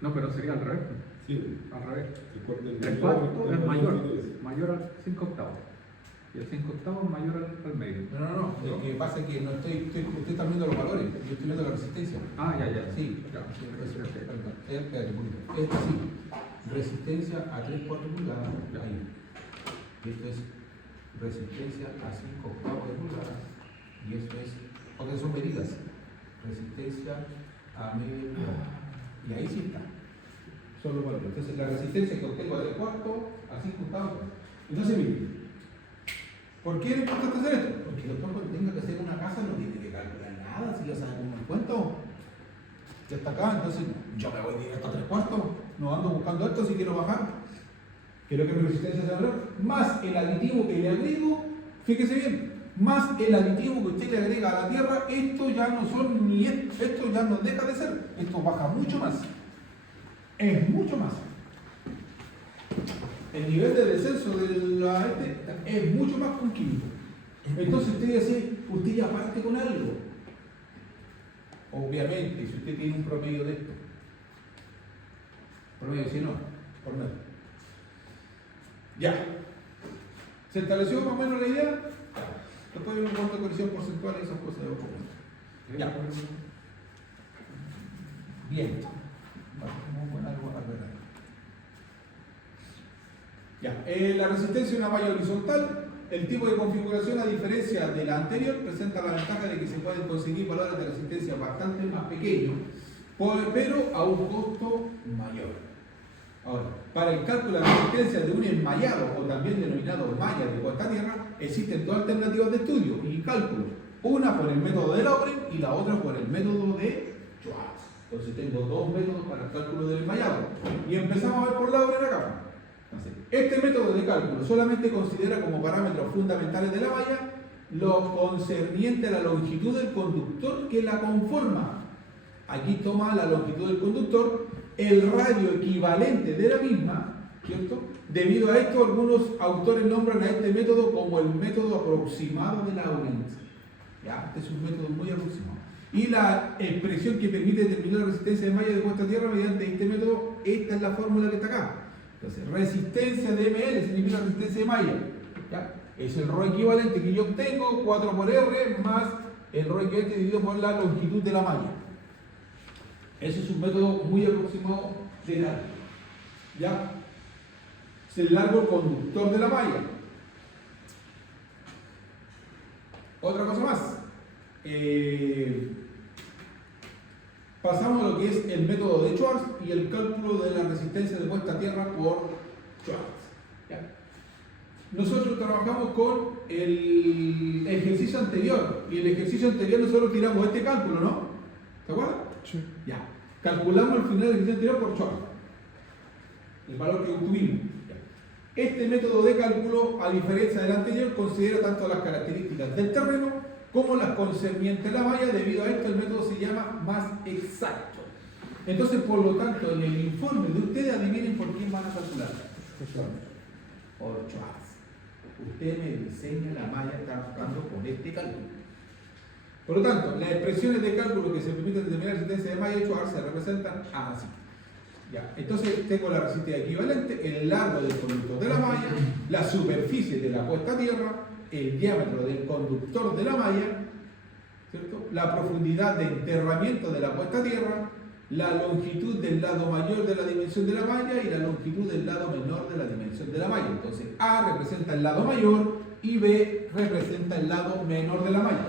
No, pero sería al revés. Sí, Al revés. el cuarto del 3/4 es mayor. longitud Mayor al 5/8. Y el 5/8 es mayor al medio. No, lo que pasa es que no usted está viendo los valores, yo estoy viendo la resistencia. Ah, ya. Sí, Ya. espérate un poquito. Esto sí, resistencia a 3/4 pulgadas, ahí. Esto es resistencia a 5/8 de pulgadas, y esto es, porque son medidas, resistencia a media pulgada. Y ahí sí está. Son los valores. Entonces la resistencia que obtengo a 3/4 a 5/8. Entonces miren, ¿por qué es importante hacer esto? Porque después cuando tenga que hacer una casa no tiene que calcular nada, si ya sabe cómo me cuento. Ya está acá, entonces yo me voy directo a 3/4, no ando buscando esto si quiero bajar. Quiero que mi resistencia sea menor, más el aditivo que le agrego, fíjese bien, más el aditivo que usted le agrega a la tierra, esto ya no son ni esto ya no deja de ser, esto baja mucho más. Es mucho más. El nivel de descenso de la es mucho más con químico. Entonces usted ya parte con algo. Obviamente, si usted tiene un promedio de esto, promedio, si no, por nada. Ya. ¿Se estableció más o menos la idea? Después hay un cuarto de corrección porcentual y esas cosas de otro momento. Ya. Bien. Vamos a poner algo a ver. Ya. La resistencia es una malla horizontal. El tipo de configuración, a diferencia de la anterior, presenta la ventaja de que se pueden conseguir valores de resistencia bastante más pequeños, pero a un costo mayor. Ahora, para el cálculo de la resistencia de un enmayado, o también denominado malla de puesta a tierra, existen dos alternativas de estudio y cálculo. Una por el método de Lauren y la otra por el método de Schwartz. Entonces tengo dos métodos para el cálculo del enmayado. Y empezamos a ver por Lauren acá. Entonces, este método de cálculo solamente considera como parámetros fundamentales de la malla lo concerniente a la longitud del conductor que la conforma. Aquí toma la longitud del conductor, el radio equivalente de la misma, ¿cierto? Debido a esto, algunos autores nombran a este método como el método aproximado de Laurent. Ya, este es un método muy aproximado. Y la expresión que permite determinar la resistencia de malla de puesta a tierra mediante este método, esta es la fórmula que está acá. Entonces, resistencia de ML significa resistencia de malla. ¿Ya? Es el ρ equivalente que yo obtengo, 4 por R, más el ρ equivalente dividido por la longitud de la malla. Ese es un método muy aproximado de largo. ¿Ya? Es el largo conductor de la malla. Otra cosa más. Pasamos a lo que es el método de Schwartz y el cálculo de la resistencia de puesta a tierra por Schwartz. ¿Ya? Nosotros trabajamos con el ejercicio anterior, y en el ejercicio anterior nosotros tiramos este cálculo, ¿no? ¿Se acuerdan? Sí. Ya. Calculamos al final del ejercicio anterior por Schwartz, el valor que obtuvimos. Ya. Este método de cálculo, a diferencia del anterior, considera tanto las características del terreno como las concernientes a la malla. Debido a esto, el método se llama más exacto. Entonces, por lo tanto, en el informe de ustedes, adivinen por quién van a calcular. Por Schwartz. Usted me diseña la malla trabajando con este cálculo. Por lo tanto, las expresiones de cálculo que se permiten determinar la resistencia de malla de Schwartz se representan así. Ya, entonces tengo la resistencia equivalente, el largo del conductor de la malla, la superficie de la puesta a tierra, el diámetro del conductor de la malla, ¿cierto? La profundidad de enterramiento de la puesta a tierra, la longitud del lado mayor de la dimensión de la malla y la longitud del lado menor de la dimensión de la malla. Entonces A representa el lado mayor y B representa el lado menor de la malla.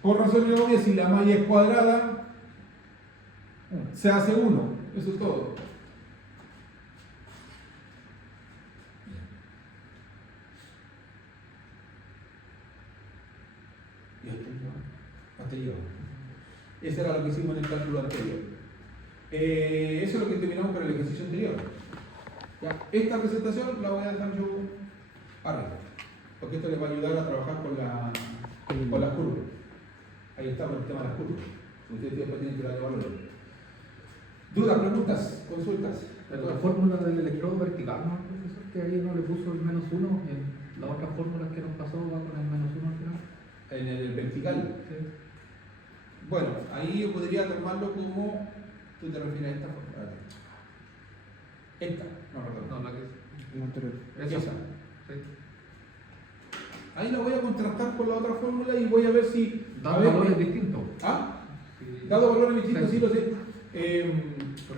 Por razón obvia, si la malla es cuadrada, se hace 1. Eso es todo. ¿Y esto? Hasta llegamos. Eso era lo que hicimos en el cálculo anterior. Eso es lo que terminamos con el ejercicio anterior. ¿Ya? Esta presentación la voy a dejar yo arriba, porque esto les va a ayudar a trabajar con las curvas. Ahí está con el tema de las curvas. Ustedes después tienen que darle valores. ¿Dudas, preguntas, consultas? Pero la fórmula del electrodo vertical, ¿no, profesor? Que ahí no le puso el -1 y en las otras fórmulas que nos pasó va con el -1 al final. En el vertical. Sí. Bueno, ahí yo podría tomarlo como. ¿Tú te refieres a esta fórmula? Esta, no, perdón. No, la que La anterior. esa. Esa. Sí. Ahí la voy a contrastar con la otra fórmula y voy a ver si. Da a ver, valores distintos. ¿Ah? Sí. Dado valores distintos, sí Sí. lo sé.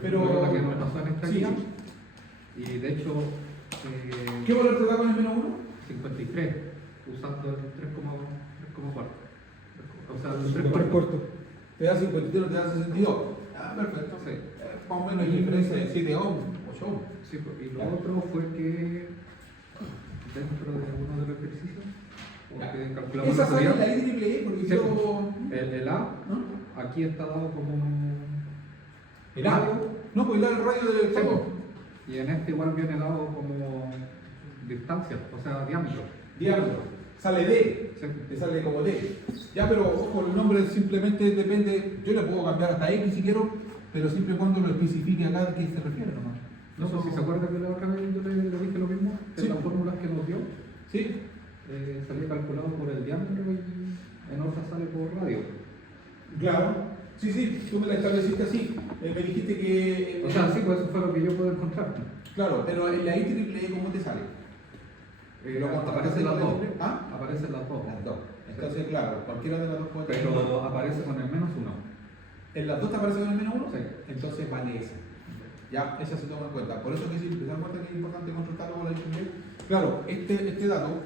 Pero. La que nos pasó en esta Sí, guía. sí. Y de hecho, ¿Qué valor te da con el -1? 53, usando el 3,4. O sea, el 3 3,4. cuartos. Te da 52, te da 62. Ah, perfecto. Sí. Más o menos hay diferencia de 7 ohms, 8 ohms. Sí, pues, y lo otro fue que dentro de uno de los ejercicios, porque calculamos Esa la sale salida, la IEEE porque Sí. yo. el A ¿No? aquí está dado como ¿El A? No, pues da el radio del Sí, electrodo. y en este igual viene dado como distancia, o sea, diámetro. Diámetro. Sale D. Sí. Te sale como D. Ya, pero ojo, el nombre simplemente depende. Yo le puedo cambiar hasta X si quiero, pero siempre y cuando lo especifique acá a qué se refiere nomás. No sé si se acuerda que la otra vez yo le dije lo mismo, que Sí. las fórmulas que nos dio ¿Sí? salía calculado por el diámetro y en otra sale por radio. Claro. Sí, sí, tú me la estableciste así. Me dijiste que. O sea, sí, pues eso fue lo que yo pude encontrar. Claro, pero en la IEEE, ¿cómo te sale? ¿Lo contrataste Aparecen las con la dos. IEEE? ¿Ah? Aparecen las dos. Las dos. Entonces, claro, cualquiera de las dos puede tener. Pero aparece con el -1. ¿En las dos te aparece con el -1? Sí. Entonces vale esa. Ya, esa se toma en cuenta. Por eso que si te das cuenta que es importante contrastarlo con la IEEE. Claro, este dato,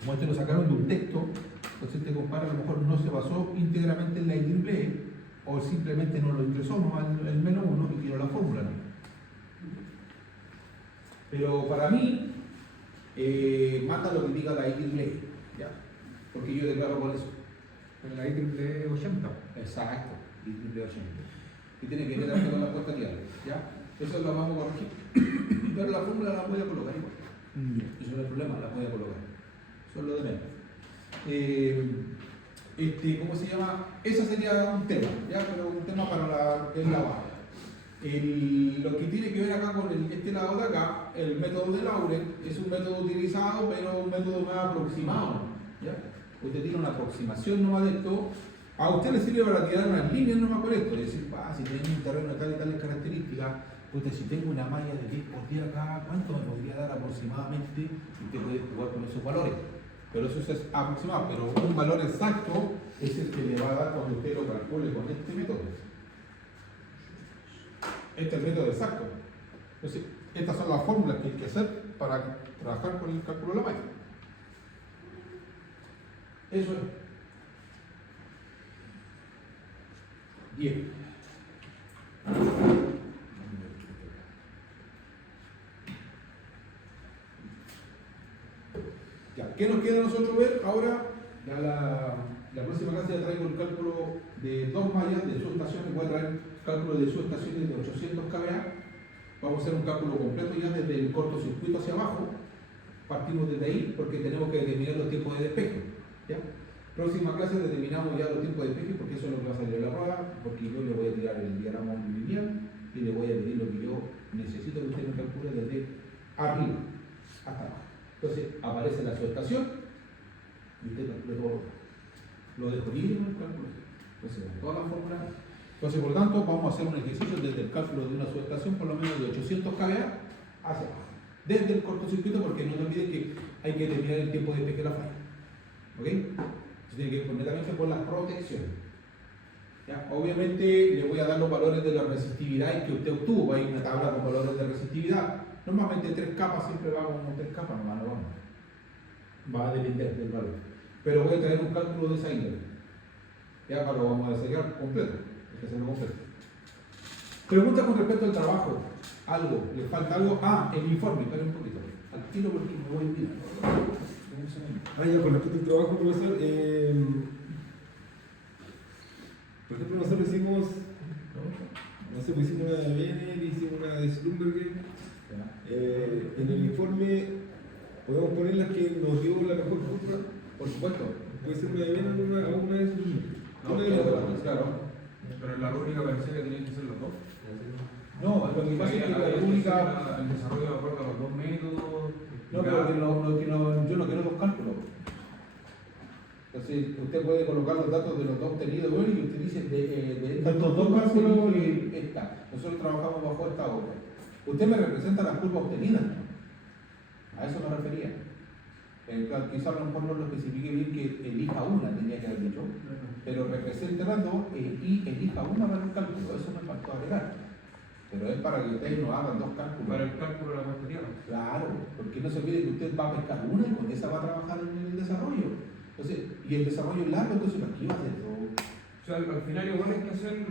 como este lo sacaron de un texto, entonces te compara, a lo mejor no se basó íntegramente en la IEEE, o simplemente no lo ingresó nomás el -1 y tiró la fórmula. ¿No? Pero para mí, mata lo que diga la IEEE, ¿ya? Porque yo declaro por eso. En la IEEE 80. Exacto, IEEE 80. Y tiene que quedarse con la puesta diaria, ¿ya? Eso lo vamos a corregir. Pero la fórmula la voy a colocar igual. Eso no es el problema, la voy a colocar. Eso es lo de menos. ¿Cómo se llama? Ese sería un tema, ¿ya? Pero un tema para el lavado. Lo que tiene que ver acá con este lado de acá, el método de Lauren, es un método utilizado, pero un método más aproximado, ¿ya? Usted tiene una aproximación nomás de esto. A usted le sirve para tirar unas líneas nomás por esto. Es decir, si tengo un terreno de tal y tales características, usted si tengo una malla de 10 por 10 acá, ¿cuánto me podría dar aproximadamente? Y usted puede jugar con esos valores. Pero eso es aproximado, pero un valor exacto es el que le va a dar cuando usted lo calcule con este método. Este es el método exacto. Entonces, estas son las fórmulas que hay que hacer para trabajar con el cálculo de la malla. Eso es. Bien. Ya, ¿qué nos queda a nosotros ver? Ahora, ya la próxima clase ya traigo el cálculo de dos mallas de subestaciones. Voy a traer cálculo de subestaciones de 800 kVA. Vamos a hacer un cálculo completo ya desde el cortocircuito hacia abajo. Partimos desde ahí porque tenemos que determinar los tiempos de despeje. ¿Ya? Próxima clase determinamos ya los tiempos de despeje porque eso es lo que va a salir de la rueda, porque yo le voy a tirar el diagrama lineal y le voy a pedir lo que yo necesito que usted me calcule desde arriba hasta abajo. Entonces aparece la subestación y usted calcula todo lo dejo libre en el cálculo. Entonces con todas las fórmulas. Entonces por lo tanto vamos a hacer un ejercicio desde el cálculo de una subestación por lo menos de 800 kVA hacia abajo. Desde el cortocircuito, porque no te olvides que hay que determinar el tiempo de despeje de la falla. ¿Ok? Tiene que ir completamente por la protección. ¿Ya? Obviamente le voy a dar los valores de la resistividad que usted obtuvo. Hay una tabla con valores de resistividad. Normalmente 3 capas siempre va con 3 capas, nomás no vamos. Va a depender del valor. Pero voy a traer un cálculo de esa índole. Ya para lo vamos a desarrollar completo. Hay que hacerlo completo. Pregunta con respecto al trabajo. Algo, le falta algo. El informe, espera un poquito. Al tiro porque me voy a olvidar. Ya, con respecto al trabajo, profesor, Por ejemplo, nosotros hicimos, no sé, pues hicimos una de Bene, hicimos una de Slumberger. En el informe podemos poner las que nos dio la mejor curva. Por supuesto. Puede ser una de Bene o una de Slumberger. Una de las dos. Claro. Pero en la rúbrica parecía que tenían que ser los dos. No, lo que pasa es que la única. El desarrollo de acuerdo a los dos métodos. No, pero yo no quiero dos cálculos. Entonces, usted puede colocar los datos de los dos obtenidos bueno, y usted dice de estos dos cálculos y esta. Nosotros trabajamos bajo esta obra. Usted me representa las curvas obtenidas, ¿no? A eso me refería. Claro, quizás a lo mejor no lo especifique bien que elija una, tenía que haber dicho, pero represente las dos y elija una para el cálculo. Eso me faltó agregar. Pero es para que ustedes no hagan dos cálculos. Para el cálculo de la cuesta tierra. Claro, porque no se olvide que usted va a pescar una y con esa va a trabajar en el desarrollo. Entonces, y el desarrollo es largo, entonces ¿para qué va a hacer todo? O sea, al final igual hay que hacer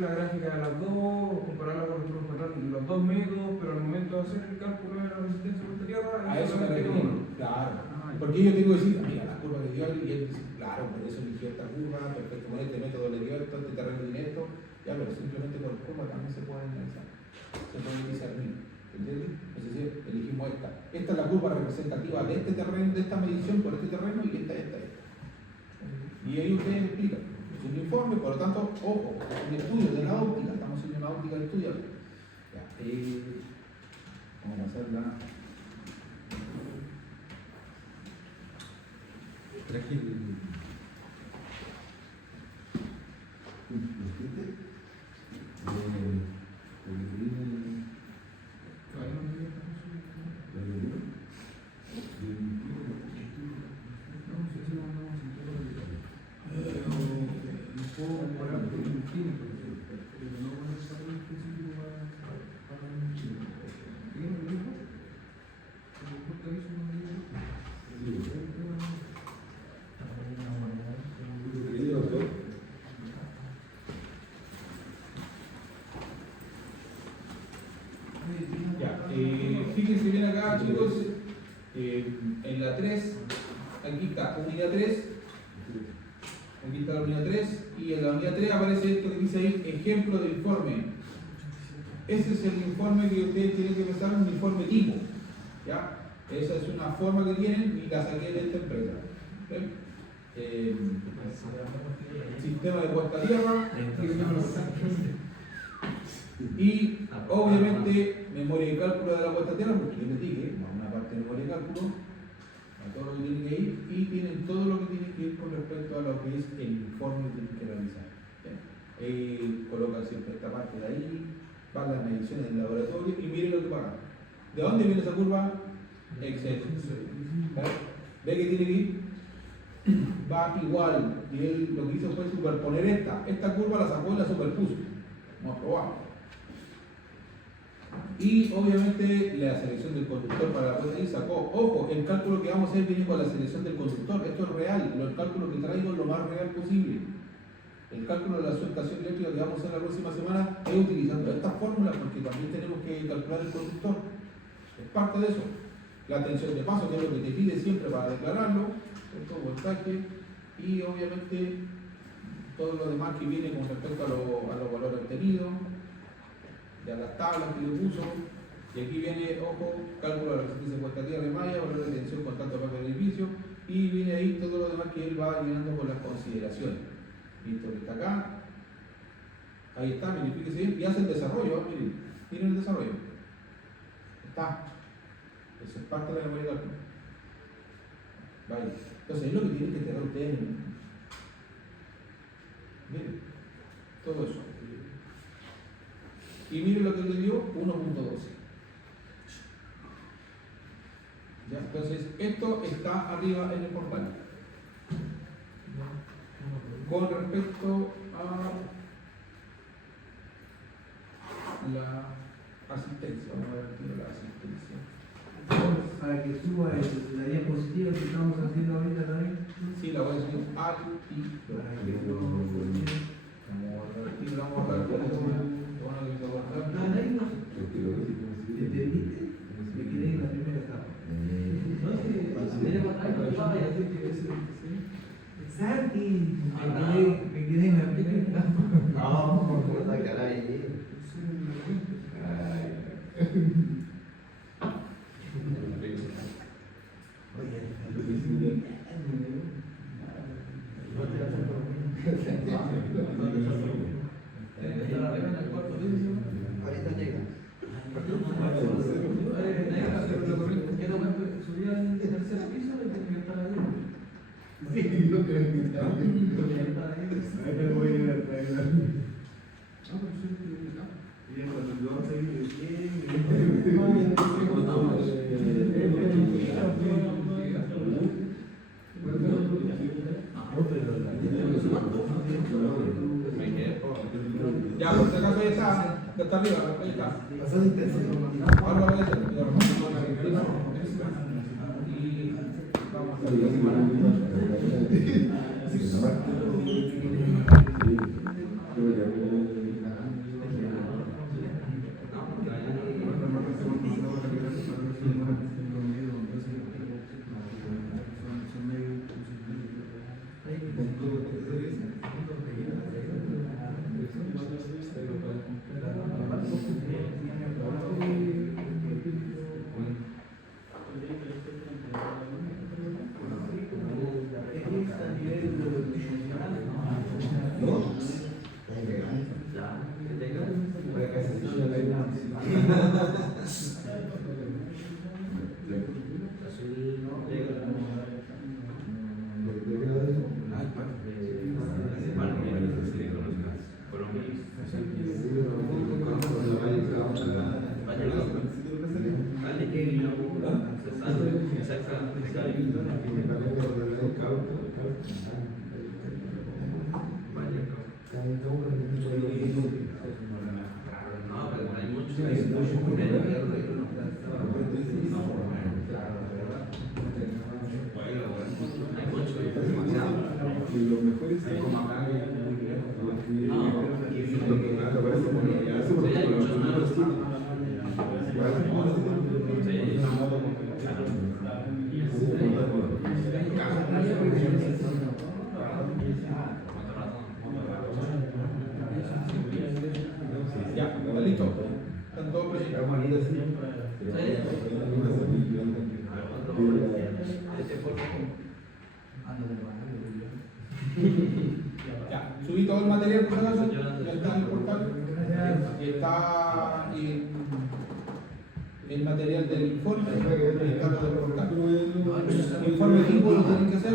la gráfica de las dos, compararla con los dos métodos, pero al momento de hacer el cálculo de la resistencia a cuesta tierra, A eso me solamente refiero. uno. Claro. Porque yo tengo que decir, mira, la curva que dio él, y él dice, claro, por eso eligió esta curva, perfecto, con este método le dio esto, este terreno tiene esto, ya, pero simplemente con la curva también se puede analizar, se puede discernir, ¿entiendes? Entonces, elegimos esta. Esta es la curva representativa de este terreno, de esta medición por este terreno, y esta. Y ahí ustedes explican. Es un informe, por lo tanto, ojo, es un estudio de la óptica, estamos haciendo una óptica de estudio. Ya, vamos a hacer la. Traje el. Fíjense bien acá, chicos, en la 3, aquí está unidad 3, aquí está la unidad 3, y en la unidad 3 aparece esto que dice ahí, ejemplo de informe. Ese es el informe que ustedes tienen que pensar, un informe tipo, ¿ya? Esa es una forma que tienen y la saqué de esta empresa. Sistema de puesta a tierra. Y obviamente memoria de cálculo de la puesta a tierra, porque yo les dije, una parte de memoria de cálculo, a todo lo que tienen que ir, y tienen todo lo que tienen que ir con respecto a lo que es el informe que tienen que realizar. Colocan siempre esta parte de ahí, van las mediciones del laboratorio y miren lo que pagan. ¿De dónde viene esa curva? Excel. ¿Ve que tiene que ir? Va igual, y él lo que hizo fue superponer esta curva la sacó y la superpuso. Vamos a probar. Y obviamente la selección del conductor para la puesta ahí sacó, ojo, el cálculo que vamos a hacer viene con la selección del conductor, esto es real, el cálculo que traigo es lo más real posible. El cálculo de la sueltación eléctrica que vamos a hacer la próxima semana es utilizando esta fórmula porque también tenemos que calcular el conductor, es parte de eso. La tensión de paso, que es lo que te pide siempre para declararlo, esto, voltaje, y obviamente todo lo demás que viene con respecto a los valores obtenidos, de las tablas que le puso, y aquí viene, ojo, cálculo de la resistencia de puesta a tierra de malla, valor de tensión con tanto papel de edificio, y viene ahí todo lo demás que él va llenando con las consideraciones. Listo, que está acá, ahí está, miren, fíjense bien, y hace el desarrollo, miren el desarrollo. Está. Eso es parte de la memoria de cálculo. Vale. Entonces es lo que tienen que tener ustedes. Miren, todo eso. Y miren lo que le dio 1.12. ¿Ya? Entonces, esto está arriba en el portal. Con respecto a la asistencia, vamos a ver aquí la asistencia. Para que suba la diapositiva que estamos haciendo ahorita también. Sí, la voy a subir al y Para que no. vamos a ver cómo No, ahí no. ¿Entendiste? Me quedé en la primera etapa. No sé, Santi, me quedé en la primera etapa. tercer piso y tiene que estar ahí. Sí, yo creo que está bien. Tiene que estar ahí. Ahí me voy a ir a traer. Y ya cuando lo vamos a ir, Ya, por si acaso ya está arriba, ahí está. bastante intensivo. Ahora lo voy a hacer. Y vamos a Ya, está listo. Están todos presentes. Ya, subí todo el material por si acaso, ya está en el portal. Y está el material del informe, está todo el portal. El informe tipo lo tienen que hacer.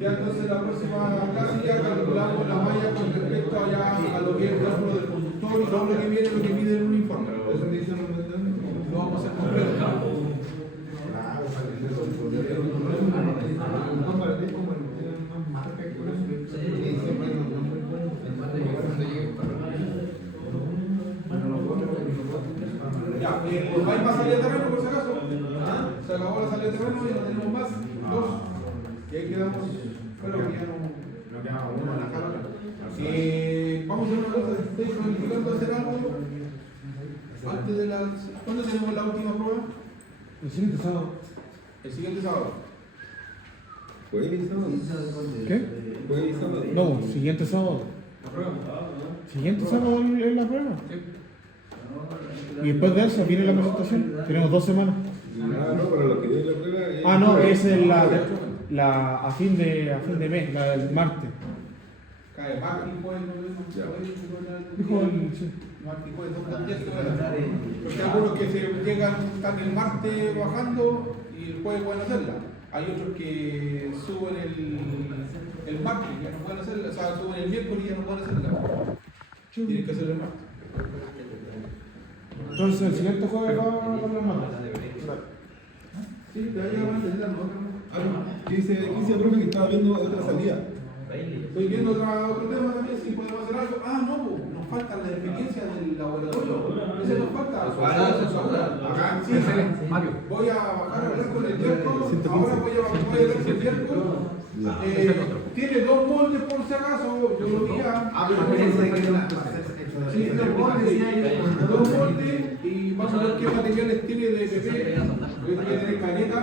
Ya entonces la próxima clase ya calculamos la malla con respecto a lo que es el cálculo del conductor y todo lo que viene, lo que pide en un informe. Lo vamos a hacer completo. Ya, pues hay más salida de terreno por si acaso. Se acabó la salida de terreno y no tenemos más. Dos. Y ahí quedamos. Pero que ya no queda uno en la cara. Vamos a hacer una cosa. ¿Estáis planificando hacer algo antes de las. ¿Cuándo tenemos la última prueba? El siguiente sábado. El siguiente sábado. ¿Jueves y sábado? ¿Qué? ¿Jueves y sábado? No, siguiente sábado. ¿La prueba? Siguiente sábado es la prueba. Y después de eso viene la presentación. Tenemos 2 semanas. Ah, no, pero lo que dio la prueba es. Ah, no, esa es la a fin de mes, la del martes. Cae martes y jueves, Dijo el. Sí. martes y jueves, 2 días que pueden hacer. Porque algunos que se llegan, están el martes bajando y el jueves pueden hacerla. Hay otros que suben el martes y ya no pueden hacerla, o sea, suben el miércoles y ya no pueden hacerla. Tienen que hacerlo el martes. Entonces el siguiente jueves va a hablar más. Sí, te va a llegar a entender, ¿Qué dice el profe que estaba viendo otra salida? Estoy viendo otro tema también, si podemos hacer algo. Ah, no, pues, nos falta la experiencia del laboratorio. Ese nos falta. Acá, sí, Mario. voy a bajar a hablar con el Diarco. Ahora voy a hablar con el Diarco. Tiene 2 moldes por si acaso, yo lo vi. Sí, 2 moldes y vamos a ver qué materiales tiene de PP. Voy a tener caneta.